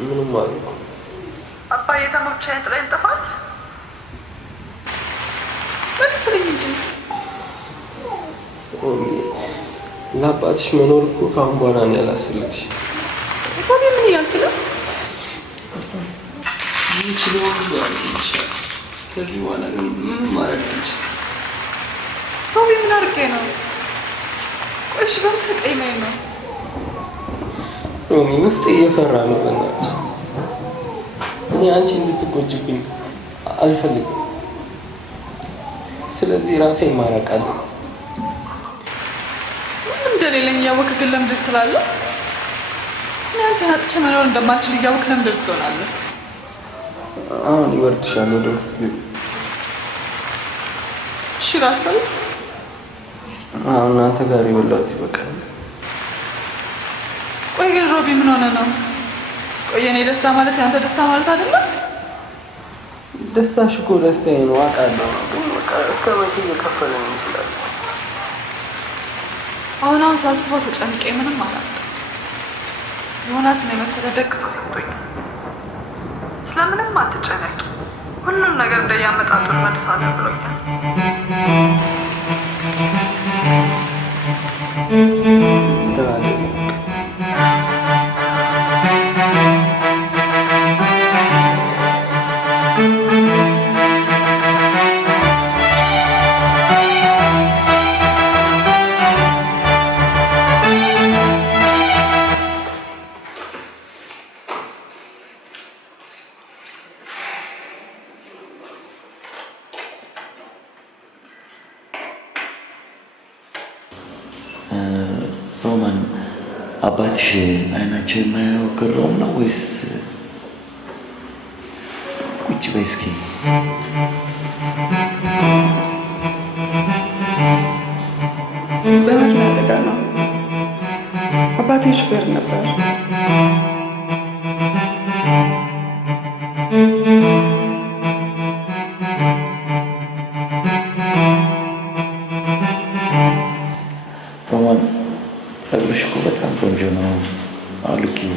ምንም አልኩ። አባዬ ተሞቻዬን ጥላኝ ጠፋል። መልስልኝ እንጂ ለአባትሽ መኖር እኮ ከአሁን በኋላ ነው ያላስፈልግሽ። ታዲያ ምን እያልክ ነው? የምችለው ሁሉ አድርጌልሻለሁ። ከዚህ በኋላ ግን ምንም ማድረግ አልችልም። ሮቢ ምን አድርጌ ነው? ቆይሽ በምን ተቀይመኝ ነው? ሮሚ ውስጥ እየፈራ ነው። በእናትሽ እኔ አንቺ እንድትጎጅብኝ አልፈልግም። ስለዚህ ራሴን ማራቅ አለብኝ። ምንም እንደሌለኝ እያወቅህ ግን ለምን ደስ ትላለህ? እኔ አንተን አጥቼ መኖር እንደማልችል እያወቅህ ለምን ደስ ትሆናለህ? አሁን ይወርድሻል ወደ ውስጥ ግቢ። እሺ እራት በል። አሁን እናንተ ጋር የበላሁት ይበቃል። ቆይ ግን ሮቢ ምን ሆነ ነው? ቆይ የኔ ደስታ ማለት ያንተ ደስታ ማለት አይደለም? ደስታሽ እኮ ደስታዬ ነው አውቃለሁ። ግን በቃ እስከ መቼ እየከፈለን እንችላለን? አሁን ሳስበው ተጨንቄ ምንም አላጣም። ዮናስን የመሰለ ደግ ሰው ሰጥቶኛል። ስለምንም አትጨነቂ፣ ሁሉም ነገር እንደያመጣጡ መልሳለሁ ብሎኛል። ሮማን አባትሽ አይናቸው የማያየው ግሮም ነው ወይስ? ቁጭ በይ እስኪ። በመኪና አደጋ ነው። አባቴ ሹፌር ነበር። ሮማን ጸጉርሽ እኮ በጣም ቆንጆ ነው። አውልቂው።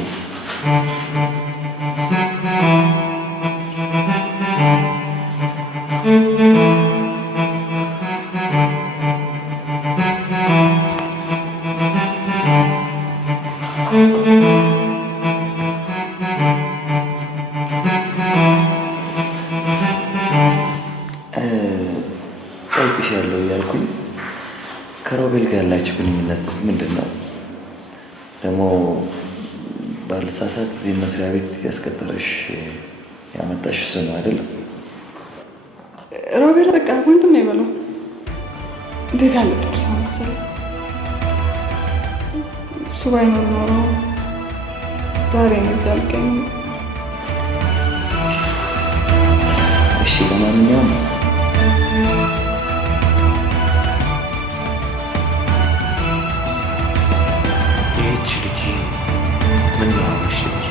ጠይቅሻለሁ እያልኩኝ ከሮቤል ጋር ያላችሁ ግንኙነት ምንድን ነው? ደግሞ ባልሳሳት እዚህ መስሪያ ቤት ያስቀጠረሽ ያመጣሽ እሱ ነው አይደለም? ሮቤል በቃ ወንድም የበለው እንዴት ያለ ጥሩ ሰው መሰለህ። እሱ ባይኖር ኖሮ ዛሬ ነው እዚህ አልገኝም። እሺ ለማንኛውም ይህች ልጅ ምን ነው አመሸች?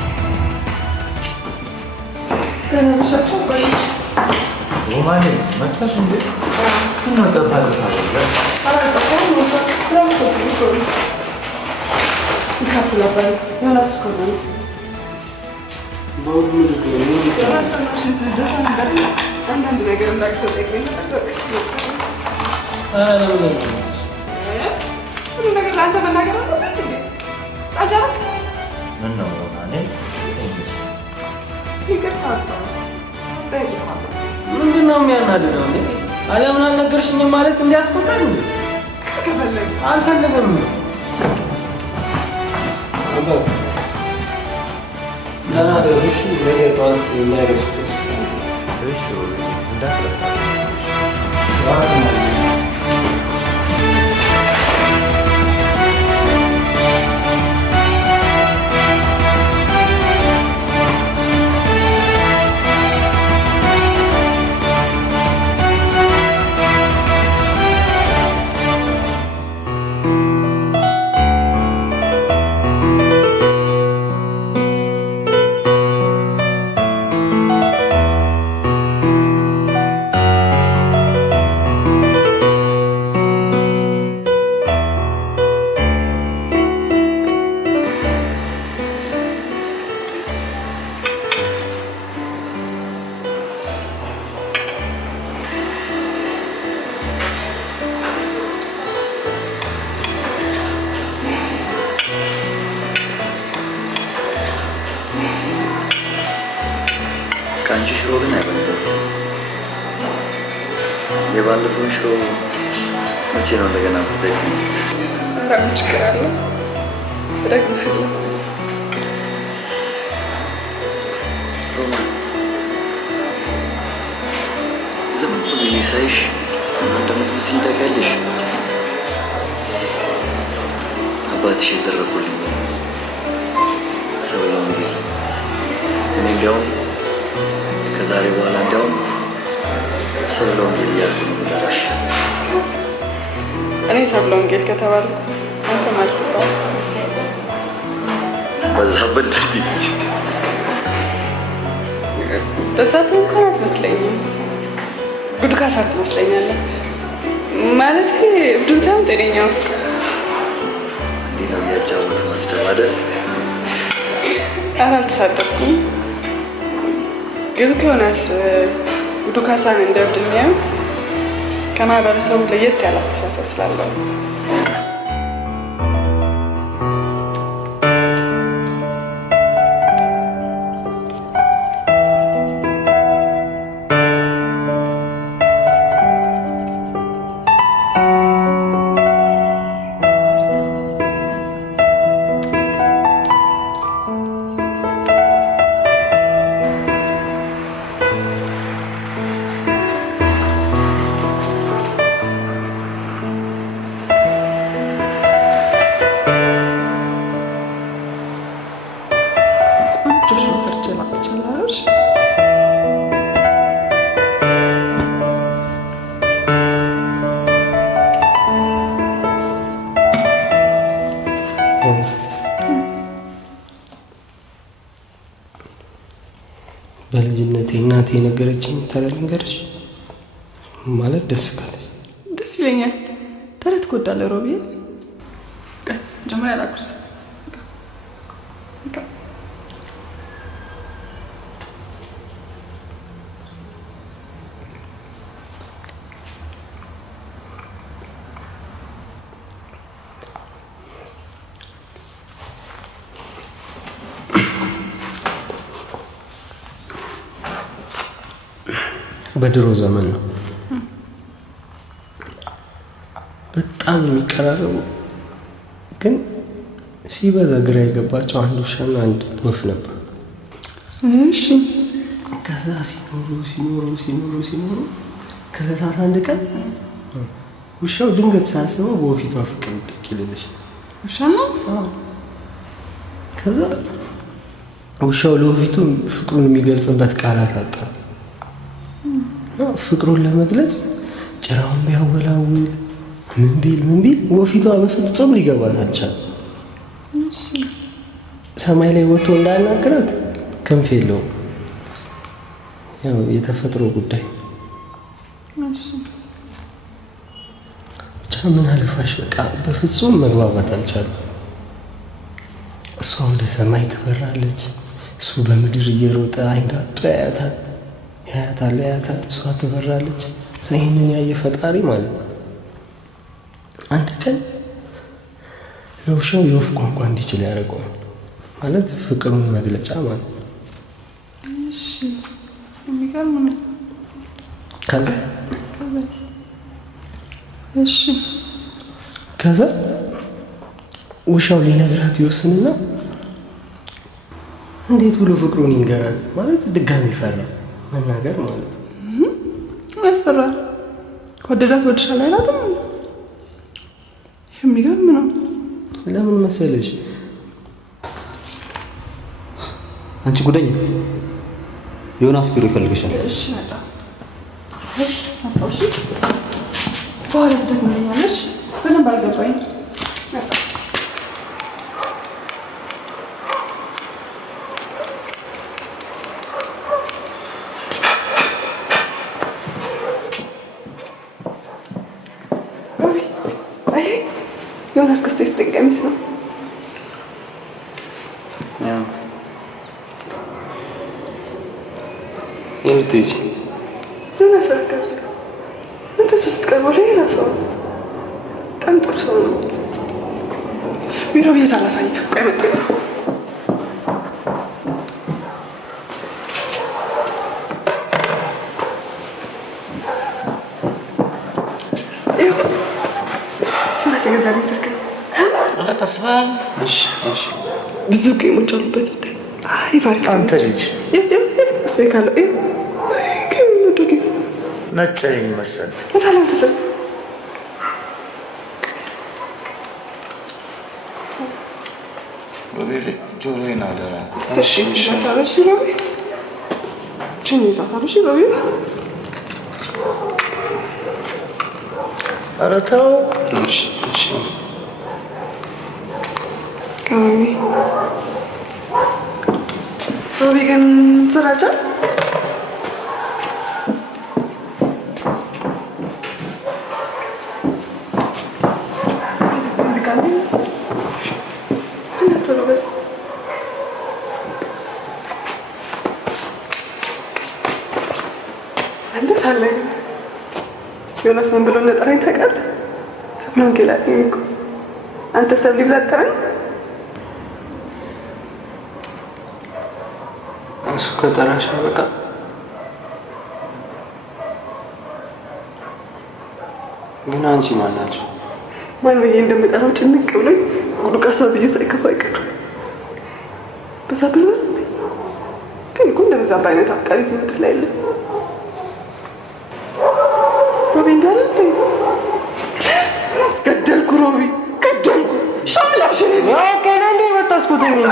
ለነብሻቸው ቆይ ሮማኔ መጣሽ እንዴ? ምነው ጠባለታለ? አንዳንድ ነገር እንዳግዘጠኝ ሁሉ ነገር ለአንተ መናገር አለበት እንዴ? ጻጃ ምን ነው ሮማኔ? ይቅርታ ምንድን ነው የሚያናድደው እንዴ? አለምን አልነገርሽኝም ማለት እንዲያስቆጣኝ እንዴ? ከፈለግ አልፈልግም። አባት ለናደርሽ ነገ ጠዋት የሚያገሱት እሺ እንዳትረሳ። ከአንቺ ሽሮ ግን አይበልጥም። የባለፈውን ሽሮ መቼ ነው እንደገና የምትደግሚው? ኧረ ምን ችግር አለ? እደግምሃለሁ። ሮማን ዝም ብዬ ሳይሽ ማን እንደምትመስይኝ ታውቂያለሽ? አባትሽ የዘረጉልኝ ሰብለ ወንጌል። እኔ እንዲያውም ከዛሬ በኋላ እንዲያውም ሰብለ ወንጌል እያልኩ ነው የምጠራሽ። እኔ ሰብለ ወንጌል ከተባልኩ አንተ ማለት ትባል በዛብህ እንደዚህ በዛብህ እንኳን አትመስለኝም። ጉድ ካሳ ትመስለኛለህ። ማለት እብዱን ሳይሆን ጤነኛው እንዲህ ነው እያጫወቱ ማስደባደር። ኧረ አልተሳደብኩም። ግን ከሆነስ ጉዱ ካሳን እንደ እብድ የሚያዩት ከማህበረሰቡ ለየት ያለ አስተሳሰብ ስላለው እናቴ የነገረችኝ ተረት ልንገርሽ ማለት ደስ ካለሽ ደስ ይለኛል። ተረት ትወዳለህ ሮቢዬ? መጀመሪያ ላኩርስ በድሮ ዘመን ነው በጣም የሚቀራረቡ ግን ሲበዛ ግራ የገባቸው አንድ ውሻና አንድ ወፍ ነበር። እሺ ከዛ ሲኖሩ ከዕለታት አንድ ቀን ውሻው ድንገት ሳያስበው በወፊቷ ፍቅር ድቅ ይልልሽ። ውሻና ከዛ ውሻው ለወፊቱ ፍቅሩን የሚገልጽበት ቃላት አጣ። ፍቅሩን ለመግለጽ ጭራውን ቢያወላውል ምን ቢል ወፊቷ በፍጹም ሊገባት አልቻለም። ሰማይ ላይ ወጥቶ እንዳናገራት ክንፍ የለውም። ያው የተፈጥሮ ጉዳይ። ብቻ ምን አለፋሽ በቃ በፍጹም መግባባት አልቻለም። እሷ ወደ ሰማይ ትበራለች፣ እሱ በምድር እየሮጠ አይንጋጦ ያያታል። እሷ ትበራለች። ይህንን ያየ ፈጣሪ ማለት ነው አንድ ቀን ለውሻው የወፍ ቋንቋ እንዲችል ያደርገዋል። ማለት ፍቅሩን መግለጫ ማለት ነው። እሺ የሚገርም ነው። ከዛ ውሻው ሊነግራት ይወስንና እንዴት ብሎ ፍቅሩን ይንገራት ማለት ድጋሚ ፈራ መናገር ማለት ነው። ያስፈራል። ከወደዳት ወድሻለሁ አይላትም። የሚገርም ነው። ለምን መሰለሽ? አንቺ ጉደኛ ዮናስ ቢሮ ይፈልግሻል። እሺ መጣ። እሺ በኋላ ትደግመኛለሽ። በደንብ አልገባኝ። ዮናስ ከስቶ የተጠቀሚት ነው። ይልትጂ ዮናስ አልከብስ አንተ ሶስት ቀርቦ ሌላ ሰው በጣም ጥሩ ሰው ነው። ቢሮ ቤት አላሳይ ቆይ መጣ ተስፋል እሺ ብዙ ጌሞች አሉበት። አሪፍ አንተ ልጅ እሱ ካለው ነጭ ይመስል በጣም ተሰብ ወዴት ጆሮዬን አደራ። እሺ ታረሽ ነው ታረሽ ነው ኧረ ተው። እሺ ሮቢ ግን ስራቻ ዮናስ ምን ብሎ እንደጠራኝ ታውቃለህ? ሰብለ ወንጌል አለኝ እኮ አንተ ሰብሊ ብለህ ጠራኝ። እሱ ከጠራሽ በቃ ግን አንቺ ማን ናቸው? ማን ብዬ እንደምጠራው ጭንቅ ብሎኝ ጉዱቃሳ ብዬ ሳይከፋ አይቀርም። በዛ ብሎ ግን እኮ እንደበዛ በአይነት አፍቃሪ እዚህ ምድር ላይ የለም። ሮቢ እንዳለ ገደልኩ። ሮቢ ገደልኩ። ሻምላሽን ኦኬ ነው እንዴ? በጣስኩት እንዴ?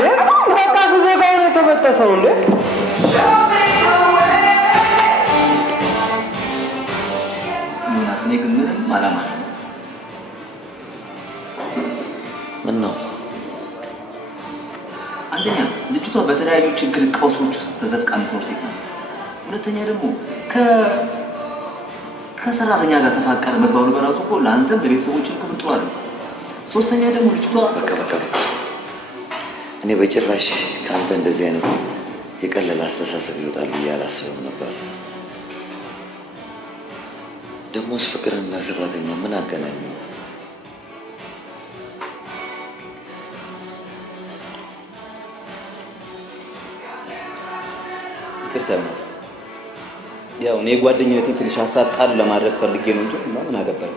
በቃ ዘጋው ነው የተበጠሰው እንዴ? እኔ ግን ምንም አላማ ምን ነው? አንደኛ ልጅቷ በተለያዩ ችግር ቀውሶች ውስጥ ተዘፍቃ የምትኖር ሴት ናት። ሁለተኛ ደግሞ ከሰራተኛ ጋር ተፋቀረ መባሉ በራሱ እኮ ለአንተም ለቤተሰቦችም ጥሩ አይደለም። ሶስተኛ ደግሞ ልጅቷ በቃ እኔ በጭራሽ ከአንተ እንደዚህ አይነት የቀለለ አስተሳሰብ ይወጣል ብዬ አላስብም ነበር። ደሞስ ፍቅርና ሰራተኛ ምን አገናኙ? ይቅርታ ዮናስ፣ ያው እኔ ጓደኝነቴን ትንሽ ሀሳብ ጣል ለማድረግ ፈልጌ ነው እንጂ ምን አገባኝ።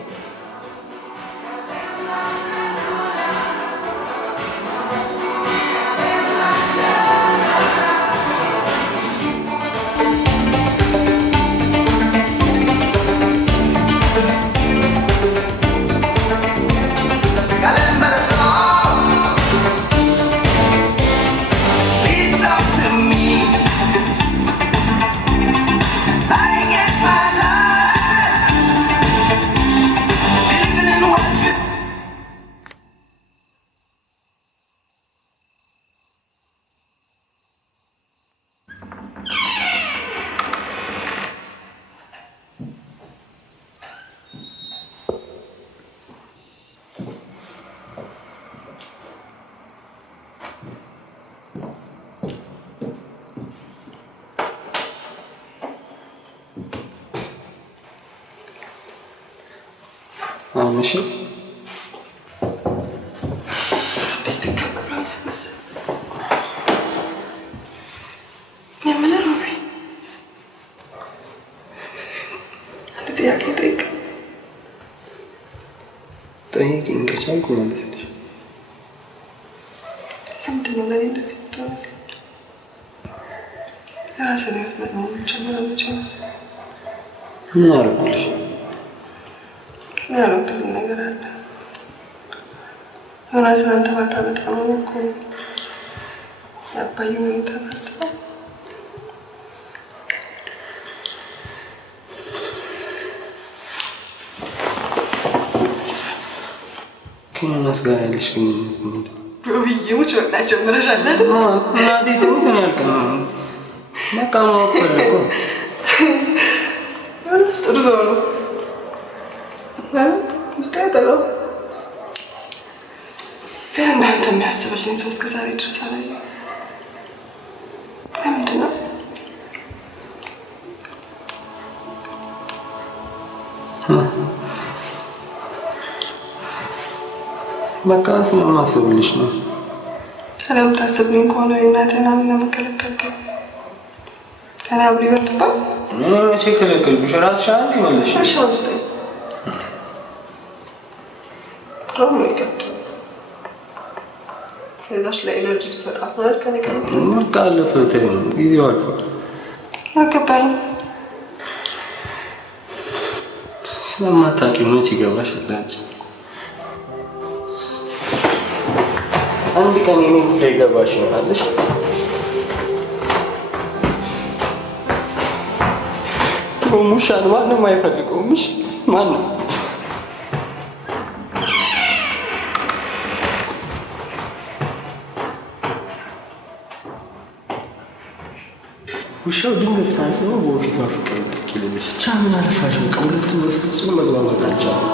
ماشي يعمل روحي عندي ጥያቄ ጠይቅ ጠይቂኝ ከቻልኩ መልስልሽ። ለምንድን ነው ለእኔ እንደዚህ የምትሆነው? የራስህን ህይወት መኖር ጀምረህ ምን አደረኩልሽ? ያልወደድኩት ነገር አለ። ዮናስን አንተ ባታመጣ ነው እኮ የአባዬ ሁኔታ ታስበው። ከዮናስ ጋር ያለሽ ግንኙነት ምንድን ነው? ሮብዬ ሙች መብላት ጀምረሻል አይደል? እናቴ ትሙት ነው ያልቀናል። በቃ ማወቅ ፈለኩ። ዮናስ ጥሩ ሰው ነው ማለት ውስጥ ያጠለው ግን እንዳንተ የሚያስብልኝ ሰው እስከ ዛሬ ድረስ አላየሁም። ለምንድን ነው? በቃ ስለማስብልሽ ነው። ስለምታስብልኝ ከሆነ የእናትህን አምን ለመከለከልከኝ ከኔ አብሮ ይበልጥባል። መቼ ከለከልኩሽ? ራስሽ አንድ ይመለሽ። እሺ ውስጠኝ ሮም ይቀድ ስለዚህ ለኤነርጂ ሰጣት ማለት ከኔ ከመጥረስ በቃ አለፈ። ጊዜው አልፏል። አገባኝ። ስለማታውቂው መች ይገባሻል አንቺ። አንድ ቀን የኔ ጉዳይ ይገባሽ ይሆናልሽ። ሙሻን ማንም አይፈልገውም። እሺ ማንም ውሻው ድንገት ሳያስበው በፊቷ ፍቅር ይልልሽ። ብቻ ምን አለፋሽ በቃ ሁለቱም በፍጹም መግባባት አልቻሉም።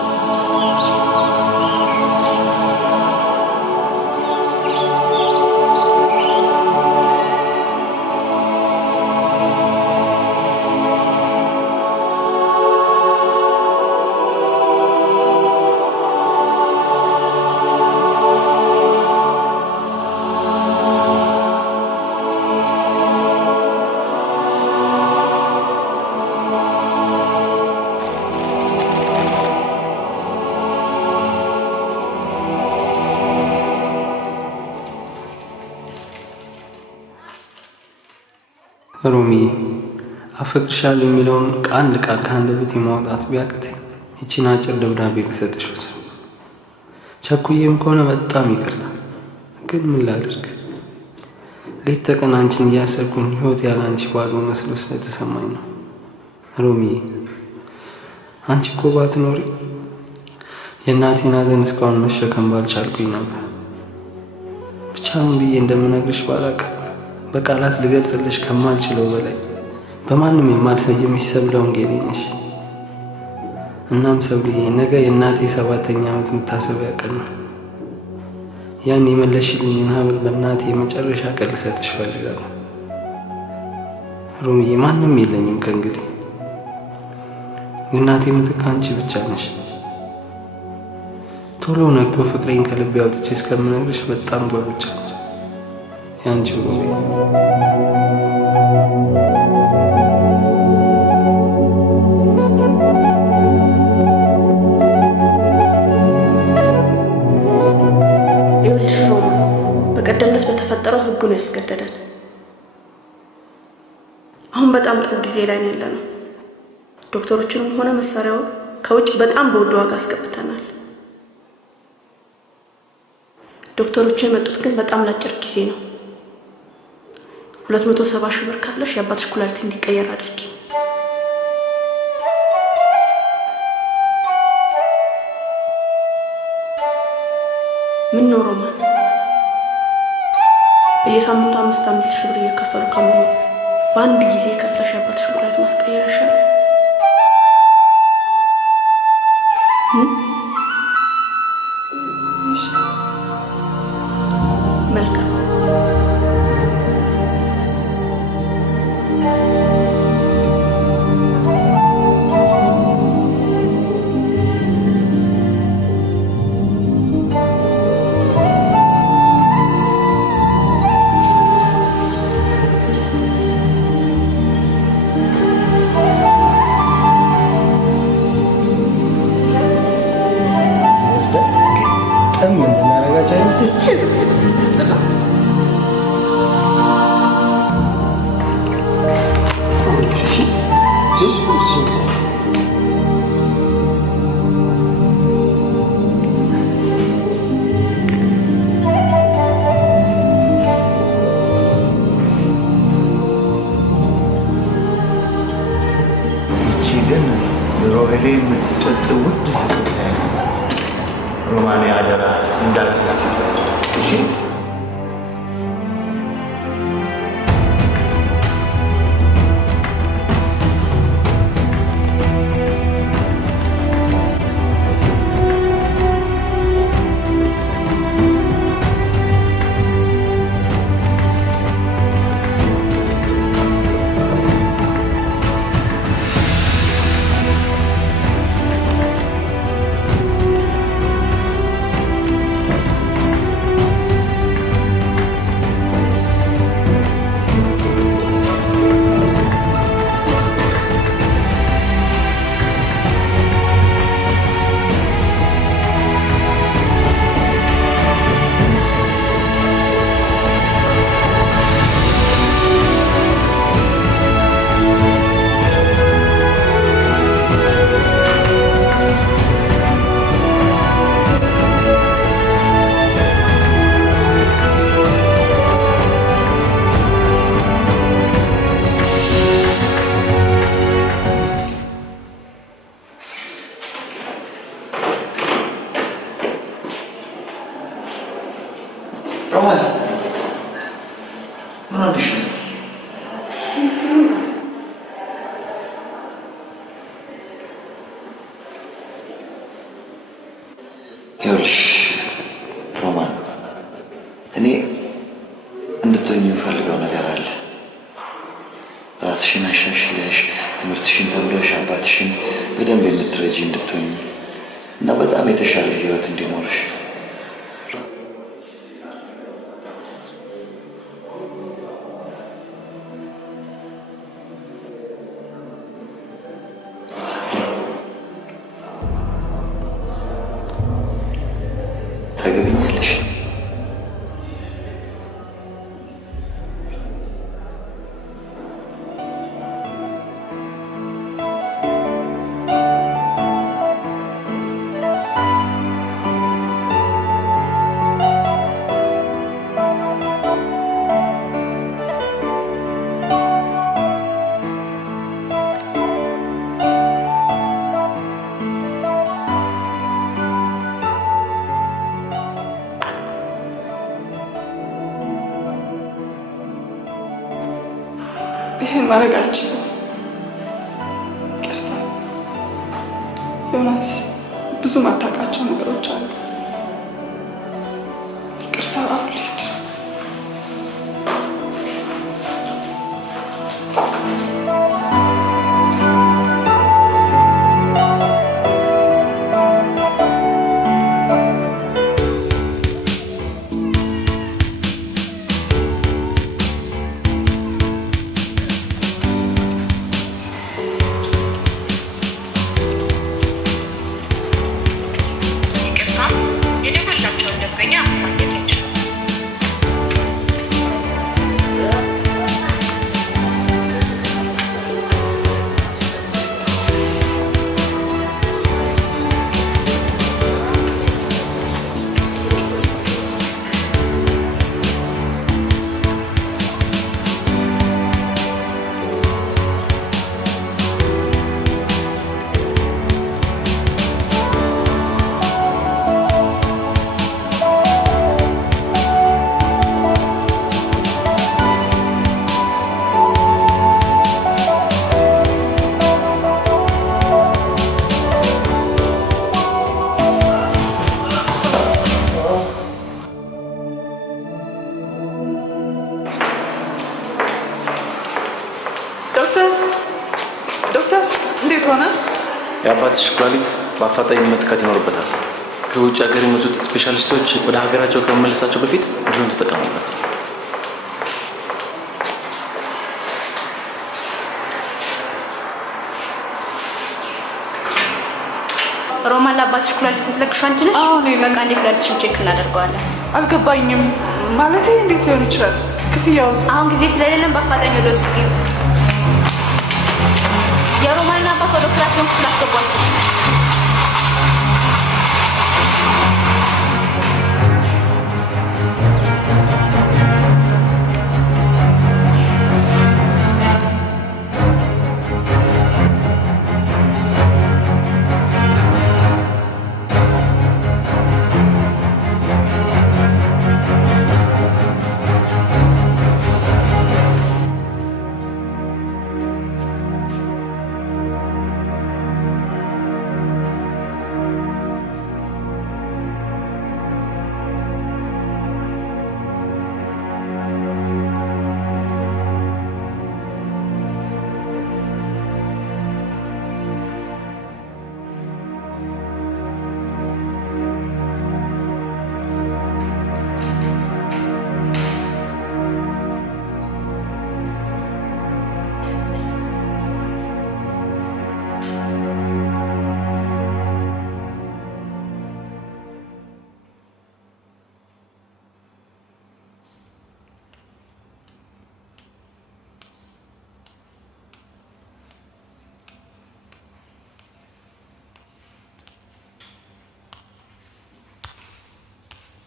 ሮሚ አፈቅርሻለሁ የሚለውን አንድ ቃል ከአንደበቴ ማውጣት ቢያቅተኝ ይቺን አጭር ደብዳቤ ልሰጥሽ ወሰንኩ። ቸኩዬም ከሆነ በጣም ይቅርታ። ግን ምን ላድርግ? ሌት ተቀን አንቺን እያሰብኩኝ ህይወት ያለ አንቺ ባዶ መስሎ ስለተሰማኝ ነው። ሮሚ አንቺ እኮ ባትኖሪ የእናቴን ሐዘን እስካሁን መሸከም ባልቻልኩኝ ነበር። ብቻ ምን ብዬ እንደምነግርሽ ባላውቅም በቃላት ልገልጽልሽ ከማልችለው በላይ በማንም የማልሰየምሽ ሰብለ ወንጌሌ ነሽ። እናም ሰብልዬ ነገ የእናቴ 7ኛ ዓመት መታሰቢያ ቀን ነው። ያን የመለሽልኝን ሀብል በእናቴ የመጨረሻ ቀን ልሰጥሽ እፈልጋለሁ። ሮምዬ ማንም የለኝም ከእንግዲህ። የእናቴ ምትክ አንቺ ብቻ ነሽ። ቶሎ ነግቶ ፍቅሬን ከልቤ አውጥቼ እስከምነግርሽ በጣም ጓጉቻለሁ። ያንቺ ሮምዬ። በቀደምነት በተፈጠረው ህጉ ነው ያስገደደን። አሁን በጣም ጥሩ ጊዜ ላይ ነው ያለነው። ዶክተሮችንም ሆነ መሳሪያውን ከውጭ በጣም በውድ ዋጋ አስገብተናል። ዶክተሮቹ የመጡት ግን በጣም ለአጭር ጊዜ ነው። 270 ሺህ ብር ከፍለሽ የአባትሽ ኩላሊት እንዲቀየር አድርጊ። ምን ነው ሮማን? በየሳምንቱ 5 ሺህ ብር እየከፈሉ ከመሆኑ በአንድ ጊዜ ከፍለሽ የአባትሽ ኩላሊት ማስቀየር ይሻላል። መልካም። ሮማን አደራ እንዳትስቲ እሺ። ሮማን ምን አለሽ? ይኸውልሽ ሮማን፣ እኔ እንድትሆኝ የምፈልገው ነገር አለ። ራስሽን አሻሽለሽ ትምህርትሽን ተምረሽ አባትሽን በደንብ የምትረጂ እንድትሆኝ እና በጣም የተሻለ ህይወት እንዲኖርሽ። ታገቢኛለሽ? ይሄን ማድረግ አልችልም። ዮናስ ብዙ ማታውቃቸው ነገሮች አሉ። ይቅርታ አውልድ። የአባትሽ ኩላሊት በአፋጣኝ መተካት ይኖርበታል። ከውጭ ሀገር የመጡት ስፔሻሊስቶች ወደ ሀገራቸው ከመመለሳቸው በፊት እንዲሁም ተጠቀሙበት። ሮማን ለአባትሽ ኩላሊት የምትለቅሺው አንቺ ነሽ? አዎ ነኝ። በቃ እንዴ ኩላሊትሽን ቼክ እናደርገዋለን። አልገባኝም። ማለቴ እንዴት ሊሆን ይችላል? ክፍያውስ? አሁን ጊዜ ስለሌለን በአፋጣኝ ወደ ውስጥ ግቢ። የሮማንና አባት ወደ ኦፕራሲዮን ክፍል አስገቧቸው።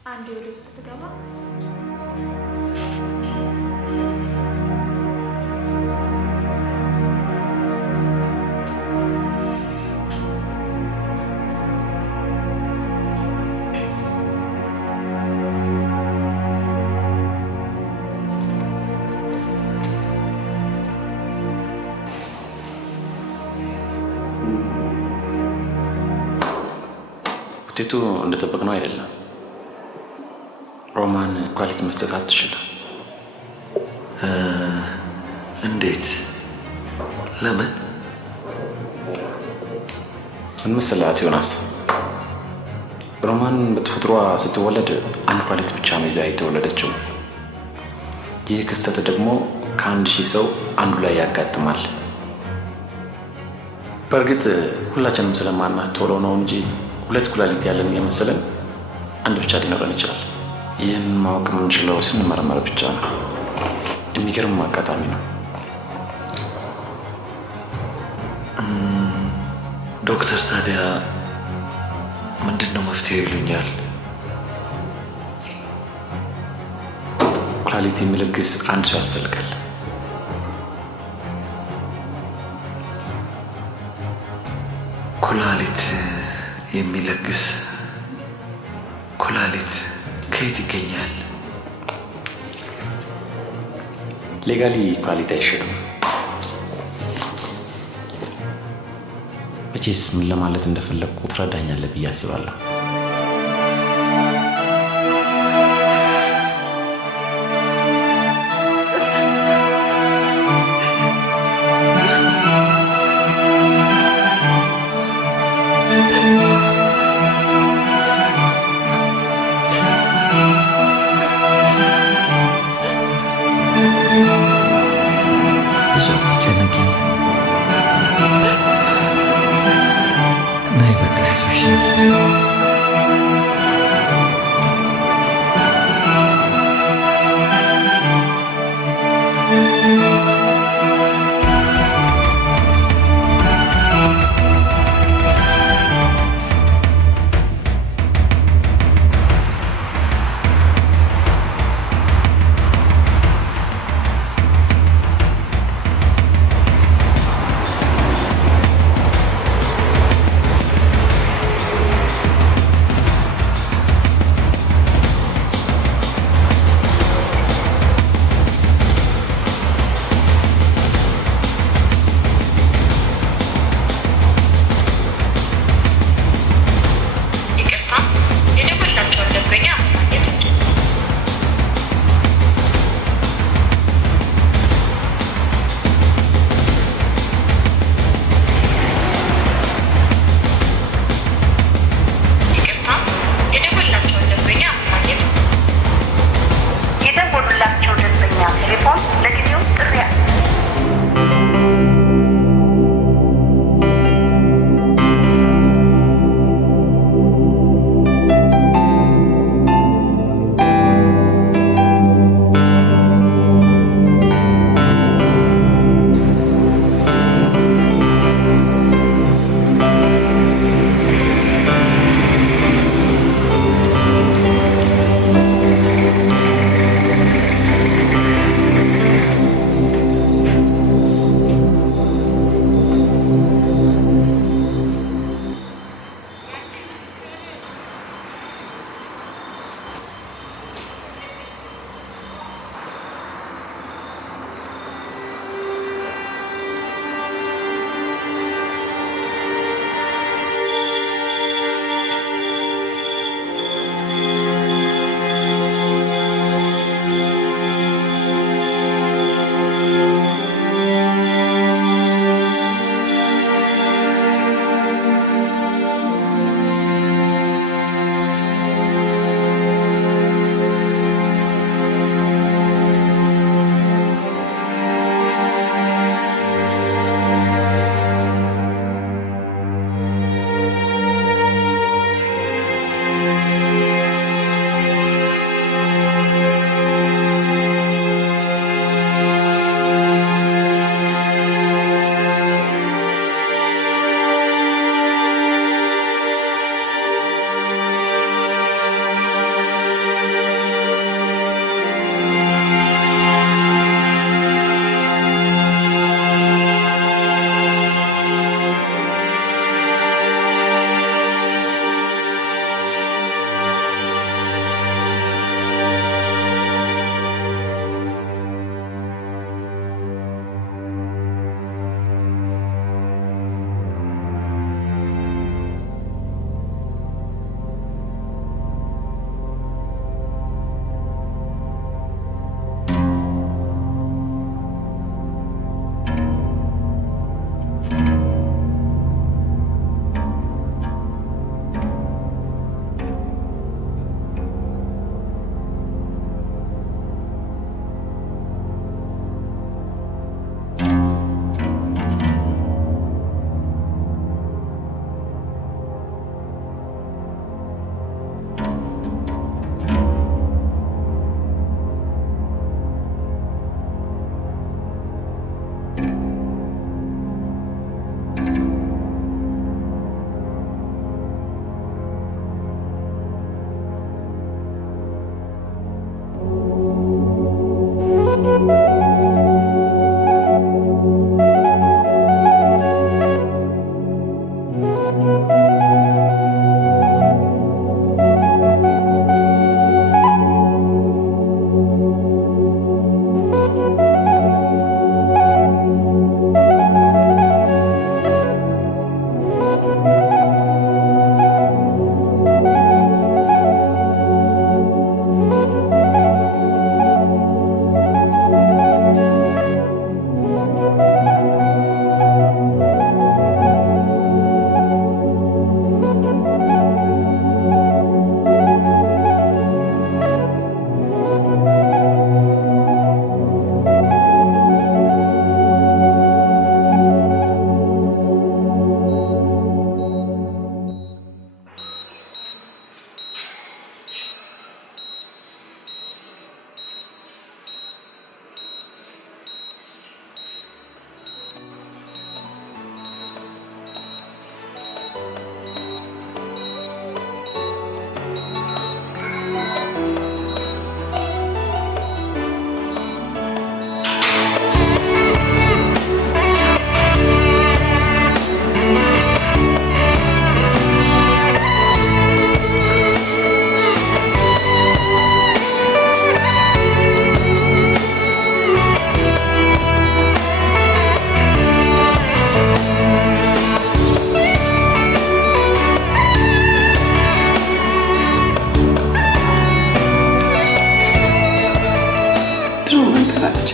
አንዴ ወደ ውስጥ ትገባ። ውጤቱ እንደጠበቅነው አይደለም። ሮማን ኩላሊት መስጠት አትችልም። እንዴት? ለምን? ምን መሰላት ዮናስ፣ ሮማን በተፈጥሯ ስትወለድ አንድ ኩላሊት ብቻ ነው ይዛ የተወለደችው። ይህ ክስተት ደግሞ ከ1000 ሰው አንዱ ላይ ያጋጥማል። በእርግጥ ሁላችንም ስለማናስተውለው ነው እንጂ 2 ኩላሊት ያለን የመሰለን አንድ ብቻ ሊኖረን ይችላል። ይህን ማወቅ የምንችለው ስንመረመር ብቻ ነው። የሚገርም አጋጣሚ ነው። ዶክተር ታዲያ ምንድነው መፍትሄው ይሉኛል? ኩላሊት የሚለግስ አንድ ሰው ያስፈልጋል። ኩላሊት የሚለግስ ኩላሊት ከየት ይገኛል? ሌጋሊ ኩላሊት አይሸጥም። መቼስ ምን ለማለት እንደፈለግኩ ትረዳኛለህ ብዬ አስባለሁ።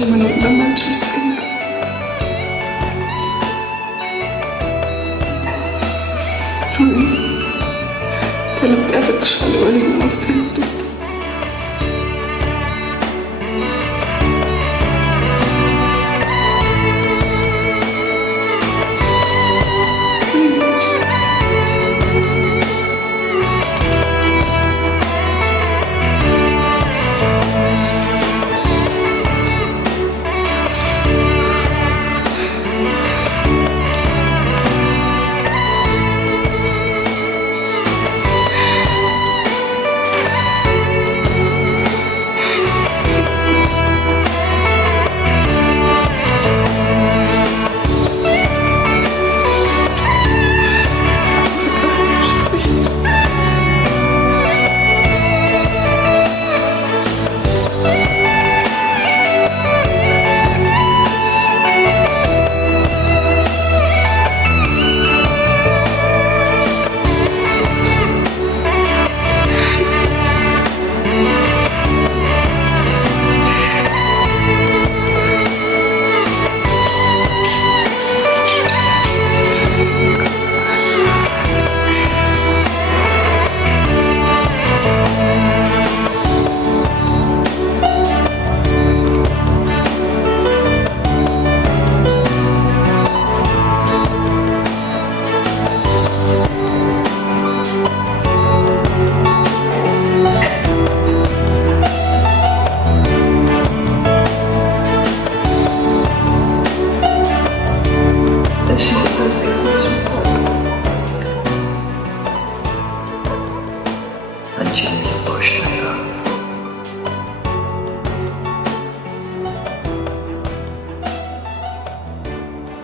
መኖር እንደማልችል ውስጥ ከልብ ያፈቅርሻለሁ በሌላ ውስጥ ያስደስታል።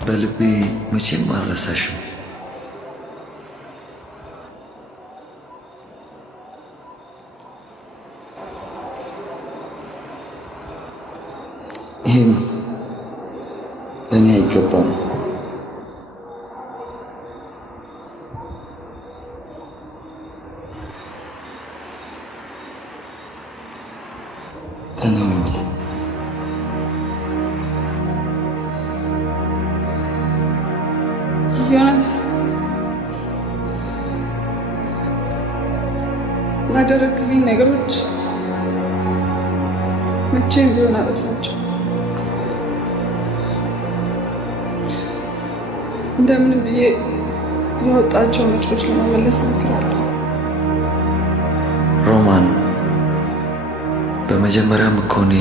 በልቤ መቼም አልረሳሽም። ይህም ለእኔ አይገባም። ተናውኝ ዮናስ ላደረግልኝ ነገሮች መቼም ቢሆን አልረሳቸውም። እንደምንም ብዬ ያወጣቸው ወጪዎች ለመመለስ እሞክራለሁ። ሮማን፣ በመጀመሪያም እኮ እኔ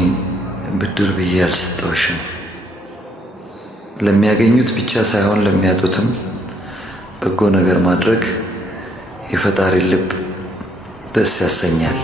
ብድር ብዬ አልሰጠሁሽም። ለሚያገኙት ብቻ ሳይሆን ለሚያጡትም በጎ ነገር ማድረግ የፈጣሪ ልብ ደስ ያሰኛል።